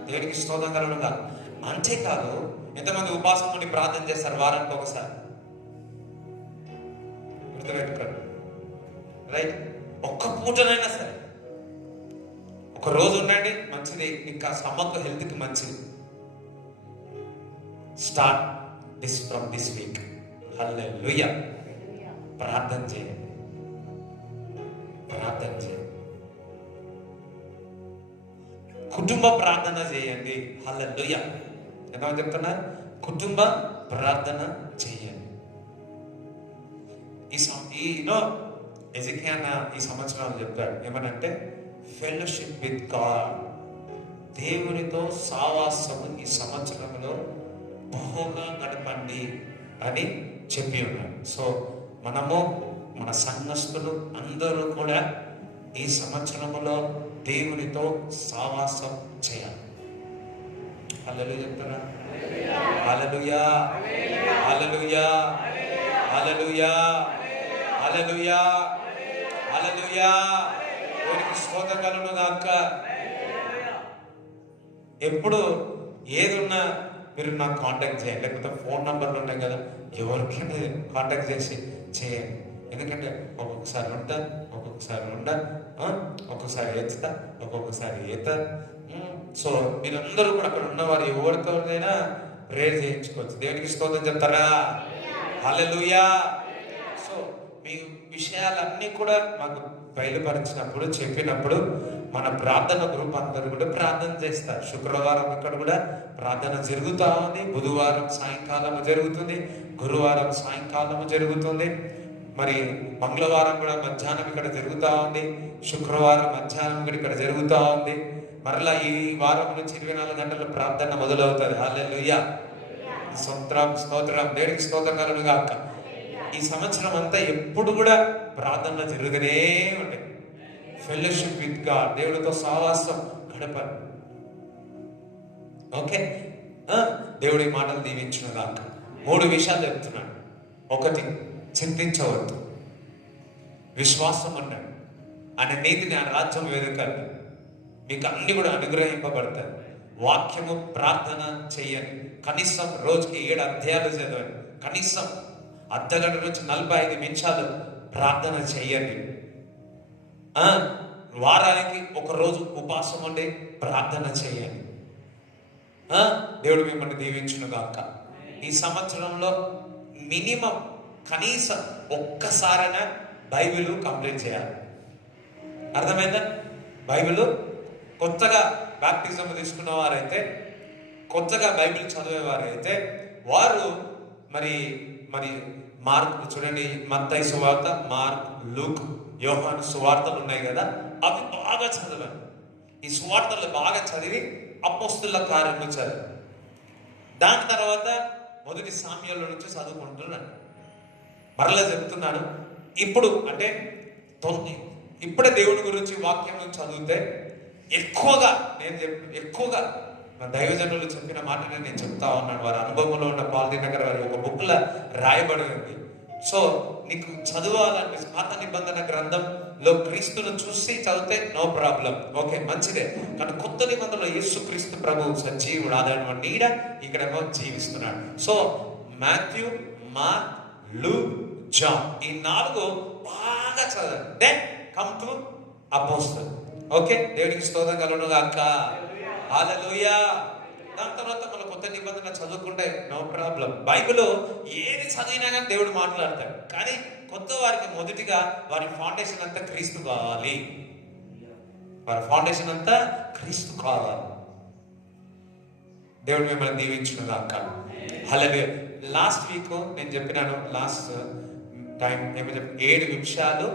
దేవునికి స్తోత్రం కలుగునుగా. అంతేకాదు, ఎంతమంది ఉపవాసం ఉండి ప్రార్థన చేస్తారు వారానికి ఒకసారి? గుర్తుపెట్టుకోండి, రైట్? ఒక్క పూటనైనా సరే ఒక రోజు ఉండండి, మంచిది. ఇంకా స్టమక్ హెల్త్కి మంచిది. Start this from this week. Hallelujah. ప్రార్థన చేయండి. కుటుంబ ప్రార్థన చేయండి. హల్లెలూయా. ఎంతమంది చెప్తున్నారు? కుటుంబ ప్రార్థన చేయండి. ఎజికియా ఈ సంవత్సరాలు చెప్పాడు ఏమనంటే, ఫెలోషిప్ విత్ గాడ్, దేవునితో సావాసము ఈ సంవత్సరంలో బహుగా గడపండి అని చెప్పి ఉన్నాడు. సో మనము మన సంఘస్థులు అందరూ కూడా ఈ సంవత్సరంలో దేవునితో సావాసం చేయాలి. హల్లెలూయా చెప్తారా? హల్లెలూయా, హల్లెలూయా, హల్లెలూయా, హల్లెలూయా, హల్లెలూయా. దేవునికి స్తోత్రం కలుగును గాక. ఎప్పుడు ఏదున్నా మీరు నాకు కాంటాక్ట్ చేయండి, లేకపోతే ఫోన్ నంబర్లు ఉంటాయి కదా, ఎవరికైనా కాంటాక్ట్ చేసి చేయండి. ఎందుకంటే ఒక్కొక్కసారి ఉంటా, ఒక్కొక్కసారి ఎత్తుతా, ఒక్కొక్కసారి ఈత. సో మీరందరూ కూడా అక్కడ ఉన్నవారు ఎవరితోనైనా ప్రేయర్ చేయించుకోవచ్చు. దేవునికి స్తోత్రం చెప్తారా? హల్లెలూయా. సో మీ విషయాలన్నీ కూడా మాకు బయలుపరిచినప్పుడు చెప్పినప్పుడు మన ప్రార్థన గ్రూప్ అందరూ కూడా ప్రార్థన చేస్తారు. శుక్రవారం ఇక్కడ కూడా ప్రార్థన జరుగుతూ ఉంది, బుధవారం సాయంకాలము జరుగుతుంది, గురువారం సాయంకాలము జరుగుతుంది, మరి మంగళవారం కూడా మధ్యాహ్నం ఇక్కడ జరుగుతూ ఉంది, శుక్రవారం మధ్యాహ్నం కూడా ఇక్కడ జరుగుతూ ఉంది. మరలా ఈ వారం నుంచి 24 గంటల ప్రార్థన మొదలవుతుంది. హల్లెలూయా. స్తోత్రం, దేవునికి స్తోత్రం కలుగును గాక. ఈ సంవత్సరం అంతా ఎప్పుడు కూడా ప్రార్థన జరుగుతూనే ఉంటాయి. ఫెలోషిప్ విత్ గాడ్, దేవుడితో సావాసం గడపండి. ఓకే, దేవుడి మాటలు దీవించును గాక. 3 విషయాలు చెప్తున్నాడు. 1, చింతించవద్దు, విశ్వాసం అన్నాడు. ఆయన నీతిని, ఆయన రాజ్యం వెదకండి, మీకు అన్ని కూడా అనుగ్రహింపబడతాయి. వాక్యము ప్రార్థన చెయ్యండి. కనీసం రోజుకి 7 అధ్యాయాలు చదవండి. కనీసం అర్ధగంట నుంచి 45 నిమిషాలు ప్రార్థన చెయ్యండి. వారానికి ఒక రోజు ఉపవాసం ఉండి ప్రార్థన చేయండి. దేవుడు మిమ్మల్ని దీవించును గాక. ఈ సంవత్సరంలో మినిమం కనీసం ఒక్కసారైనా బైబిల్ కంప్లీట్ చేయాలి. అర్థమైందా? బైబిల్ కొత్తగా బాప్టిజం తీసుకున్న వారైతే, కొత్తగా బైబిల్ చదివేవారైతే వారు మరి మార్క్ చూడండి, మత్తయి సువార్త, మార్క్, లూక్, యోహాను సువార్తలు ఉన్నాయి కదా, అవి బాగా చదవండి. ఈ సువార్తలు బాగా చదివి అపోస్తుల కార్యము చదివి దాని తర్వాత 1 సామ్యుల నుంచి చదువుకుంటున్నాను. మరలా చెప్తున్నాను, ఇప్పుడు అంటే ఇప్పుడే దేవుని గురించి వాక్యం చదివితే ఎక్కువగా ఎక్కువగా మా దైవజనులు చెప్పిన మాటనే నేను చెప్తా ఉన్నాను. వారి అనుభవంలో ఉన్న పాల్దినగర్ వారి ఒక బుక్లో రాయబడి ఉంది. సో నీకు చదవాలంటే పాత నిబంధన గ్రంథంలో క్రీస్తును చూసి చదివితే నో ప్రాబ్లం, ఓకే, మంచిదే. కానీ కొత్త నిబంధనలో యేసు క్రీస్తు ప్రభు సజీవుడు, ఆదరణ నీడ ఇక్కడేమో జీవిస్తున్నాడు. So Matthew, Mark, Luke, John. ఈ 4 బాగా చదవండి. దెన్ కమ్ టు అపోస్తలు. ఓకే, దేవునికి స్తోత్రం కలుగును గాక. హల్లెలూయా. దాని తర్వాత మన కొత్త నిబంధన చదువుకుంటే నో ప్రాబ్లం. బైబిల్ ఏది చదివినా కానీ దేవుడు మాట్లాడతాడు. కానీ కొత్త వారికి మొదటిగా వారి ఫౌండేషన్ అంతా క్రీస్తు కావాలి. వారి ఫౌండేషన్ అంతా క్రీస్తు కావాలి. దేవుడు మిమ్మల్ని దీవించును గాక. హల్లెలూయా. లాస్ట్ వీక్ నేను చెప్పినాను, లాస్ట్ టైం ఏమో 7 నిమిషాలు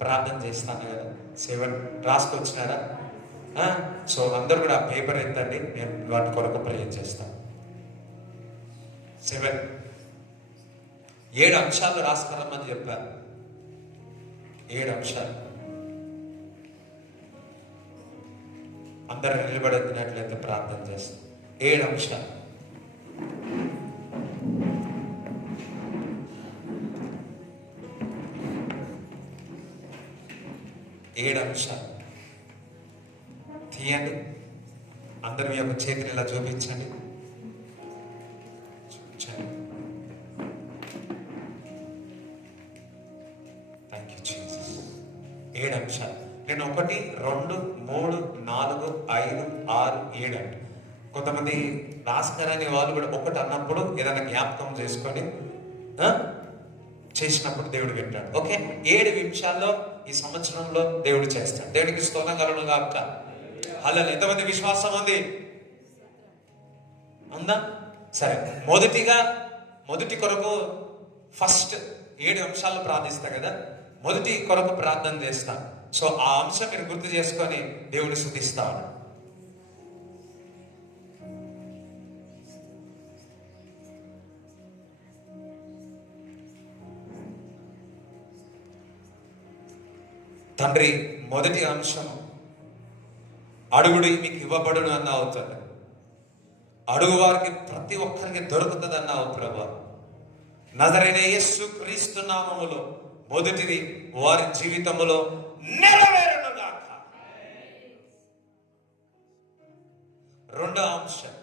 ప్రార్థన చేస్తాను కదా. 7 రాసుకొచ్చినారా? సో అందరూ కూడా పేపర్ ఎత్తండి, నేను వాటి కొరకు ప్రేయర్ చేస్తాను. 7 అంశాలు రాసుకురమ్మని చెప్పారు. 7 అంశాలు. అందరూ నిలబడెత్తినట్లయితే ప్రార్థన చేస్తాం. 7 అంశాలు. ఏడు అంశాలు తీయండి. అందరూ మీ యొక్క చేతిని ఇలా చూపించండి. Thank you Jesus. 7 అంశాలు. నేను 1, 2, 3, 4, 5, 6, 7 అంటే కొంతమంది రాసుకారని వాళ్ళు కూడా 1 అన్నప్పుడు ఏదైనా జ్ఞాపకం చేసుకొని చేసినప్పుడు దేవుడు వింటాడు. ఓకే, 7 నిమిషాల్లో ఈ సంవత్సరంలో దేవుడు చేస్తాడు. దేవుడికి స్తోత్రం కలుగును గాక. హల్లెలూయా. ఎంతమంది విశ్వాసం ఉంది? ఉందా? సరే, మొదటి కొరకు ఫస్ట్ 7 అంశాలు ప్రార్థిస్తా కదా, మొదటి కొరకు ప్రార్థన చేస్తా. సో ఆ అంశం మీరు గుర్తు చేసుకొని దేవుడు స్తుతిస్తా ఉన్నాడు. తండ్రి, మొదటి అంశం అడుగుడు మీకు ఇవ్వబడును అన్న అవుతుంది. అడుగు వారికి ప్రతి ఒక్కరికి దొరుకుతుంది అన్నావు ప్రభా. నజరైన యేసు క్రీస్తు నామములో మొదటిది వారి జీవితంలో నెరవేరును గాక. రెండో అంశం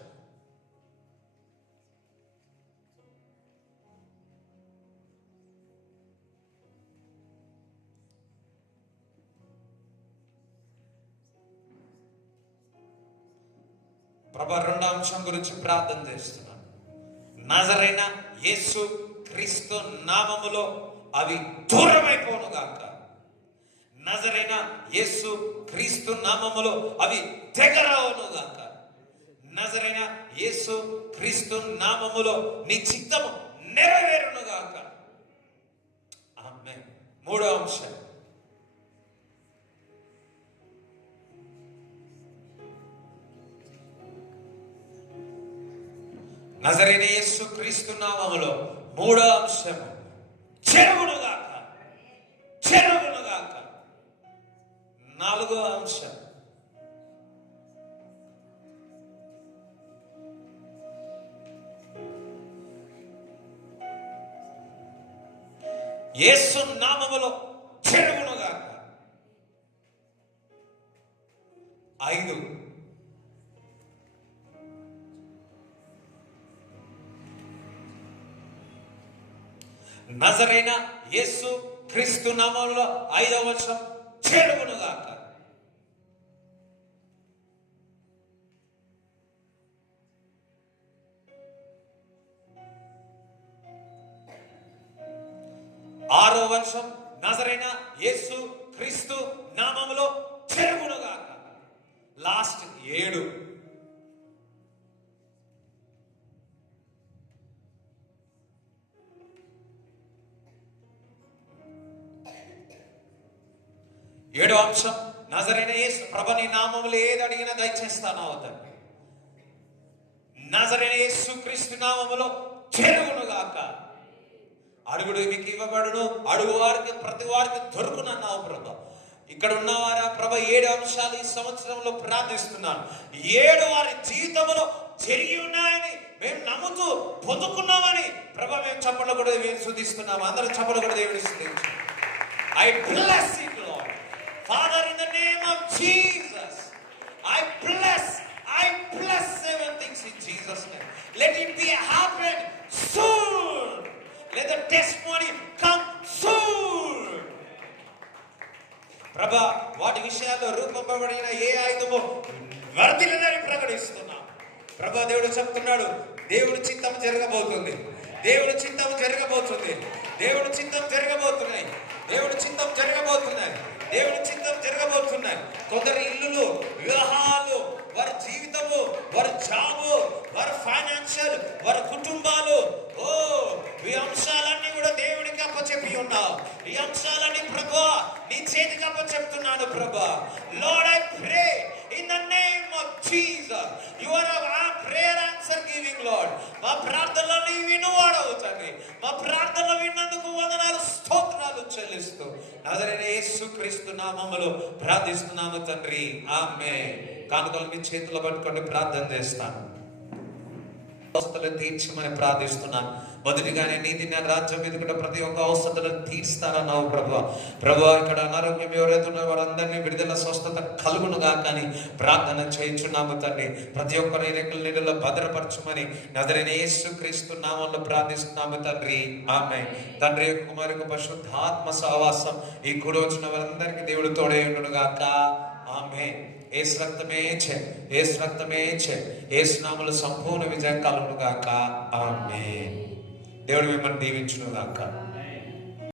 ప్రభా, రెండో అంశం గురించి ప్రార్థన చేస్తున్నాను. నజరైన యేసు క్రీస్తు నామములో అవి దూరమైపోను గాక. నజరైన యేసు క్రీస్తు నామములో అవి దగ్గరవును గాక. నజరైన యేసు క్రీస్తు నామములో నీ చిత్తము నెరవేరును గాక. ఆమేన్. మూడో అంశం నజరైన యేసు క్రీస్తు నామములో మూడో అంశం చెరుగునుగాక. నాలుగో అంశం యేసు నామములో చెరుగునుగాక. 5 నజరైన యేసు క్రీస్తు నామములో 5వ వచనం చెరుగును గాక. 6వ వచనం నజరైన యేసు క్రీస్తు నామములో చెరుగును గాక. లాస్ట్ 7 ఏడో అంశం నజరైన యేసు ప్రభు నీ నామములో ఏది అడిగినా దయచేస్తాను అవుతాను. నజరైన యేసు క్రీస్తు నామములో చెరుగును గాక. అడుగుడు మీకు ఇవ్వబడును, అడుగు వారికి ప్రతి వారికి దొరుకునన్నావు ప్రభు. ఇక్కడ ఉన్నవారా ప్రభు 7 అంశాలు ఈ సంవత్సరంలో ప్రార్థిస్తున్నాను. 7 వారి జీవితంలో జరిగి ఉన్నాయని మేము నమ్ముతూ పొందుకున్నామని ప్రభు మేము చప్పట్లు కూడా మేము స్తుతిస్తున్నాము. అందరూ చప్పట్లు కూడా దేవుని స్తుతించు. I bless it, Lord. Father, in the name of Jesus, I bless 7 things in Jesus' name. Let it be happen soon. Let the testimony come సూల్. ప్రభా, వాటి విషయాల్లో రూపొందబడిన ఏ ఆయుధము వర్ధిల్లదని ప్రకటిస్తున్నా. ప్రభా, దేవుడు చెప్తున్నాడు, దేవుడి చిత్తం జరగబోతుంది, దేవుడి చిత్తం జరగబోతుంది, దేవుడి చిత్తం జరగబోతున్నాయి, దేవుడి చిత్తం జరగబోతున్నాయి, దేవుడి చిత్తం జరగబోతున్నాయి. కొందరు ఇల్లులు, వివాహాలు, వారి జీవితము, వారి జాబు, వారి ఫైనాన్షియల్, వారి కుటుంబాలు, ఈ అంశాలన్నీ కూడా దేవుడికి అప్పచెప్పి ఉన్నావు. ఈ అంశాలన్నీ ప్రభువా నీ చేతికి అప్పచెప్తున్నాను ప్రభా. Lord, I pray in the name of Jesus, you are our prayer answer giving Lord. మా ప్రార్థనలు వినువాడవు తండ్రి. మా ప్రార్థనలు విన్నందుకు వందనాలు, స్తోత్రాలు చెల్లిస్తూ నజరేయుడైన యేసుక్రీస్తు నామములో ప్రార్థిస్తున్నాము తండ్రి, ఆమేన్. కానుకలు మీ చేతిలో పట్టుకొని ప్రార్థన చేస్తాను. అవసరతలను తీర్చమని ప్రార్థిస్తున్నాను. మొదటిగానే నీతి నేను రాజ్యం ఎదుగుట ప్రతి ఒక్క అవసరతలను తీర్స్తానన్నావు ప్రభా. ప్రభా, ఇక్కడ అనారోగ్యం ఎవరైతే ఉన్నారో వారందరినీ విడుదల, స్వస్థత కలుగునుగా కానీ ప్రార్థన చేయించున్నాము తండ్రి. ప్రతి ఒక్కరి రెక్కల నీడలో భద్రపరచమని నజరేయుడైన యేసుక్రీస్తు నామములో ప్రార్థిస్తున్నాము తండ్రి, ఆమేన్. తండ్రి, కుమారుని పరిశుద్ధాత్మ సహవాసం ఈ కూడి వచ్చిన వారందరికీ దేవుడు తోడే ఉండునుగాక, ఆమేన్. యేసు రక్తమే చే, యేసు రక్తమే చే, యేసు నామములో సంపూర్ణ విజయం కలుగునుగాక, ఆమేన్. దేవుడు మిమ్మల్ని దీవించునుగాక.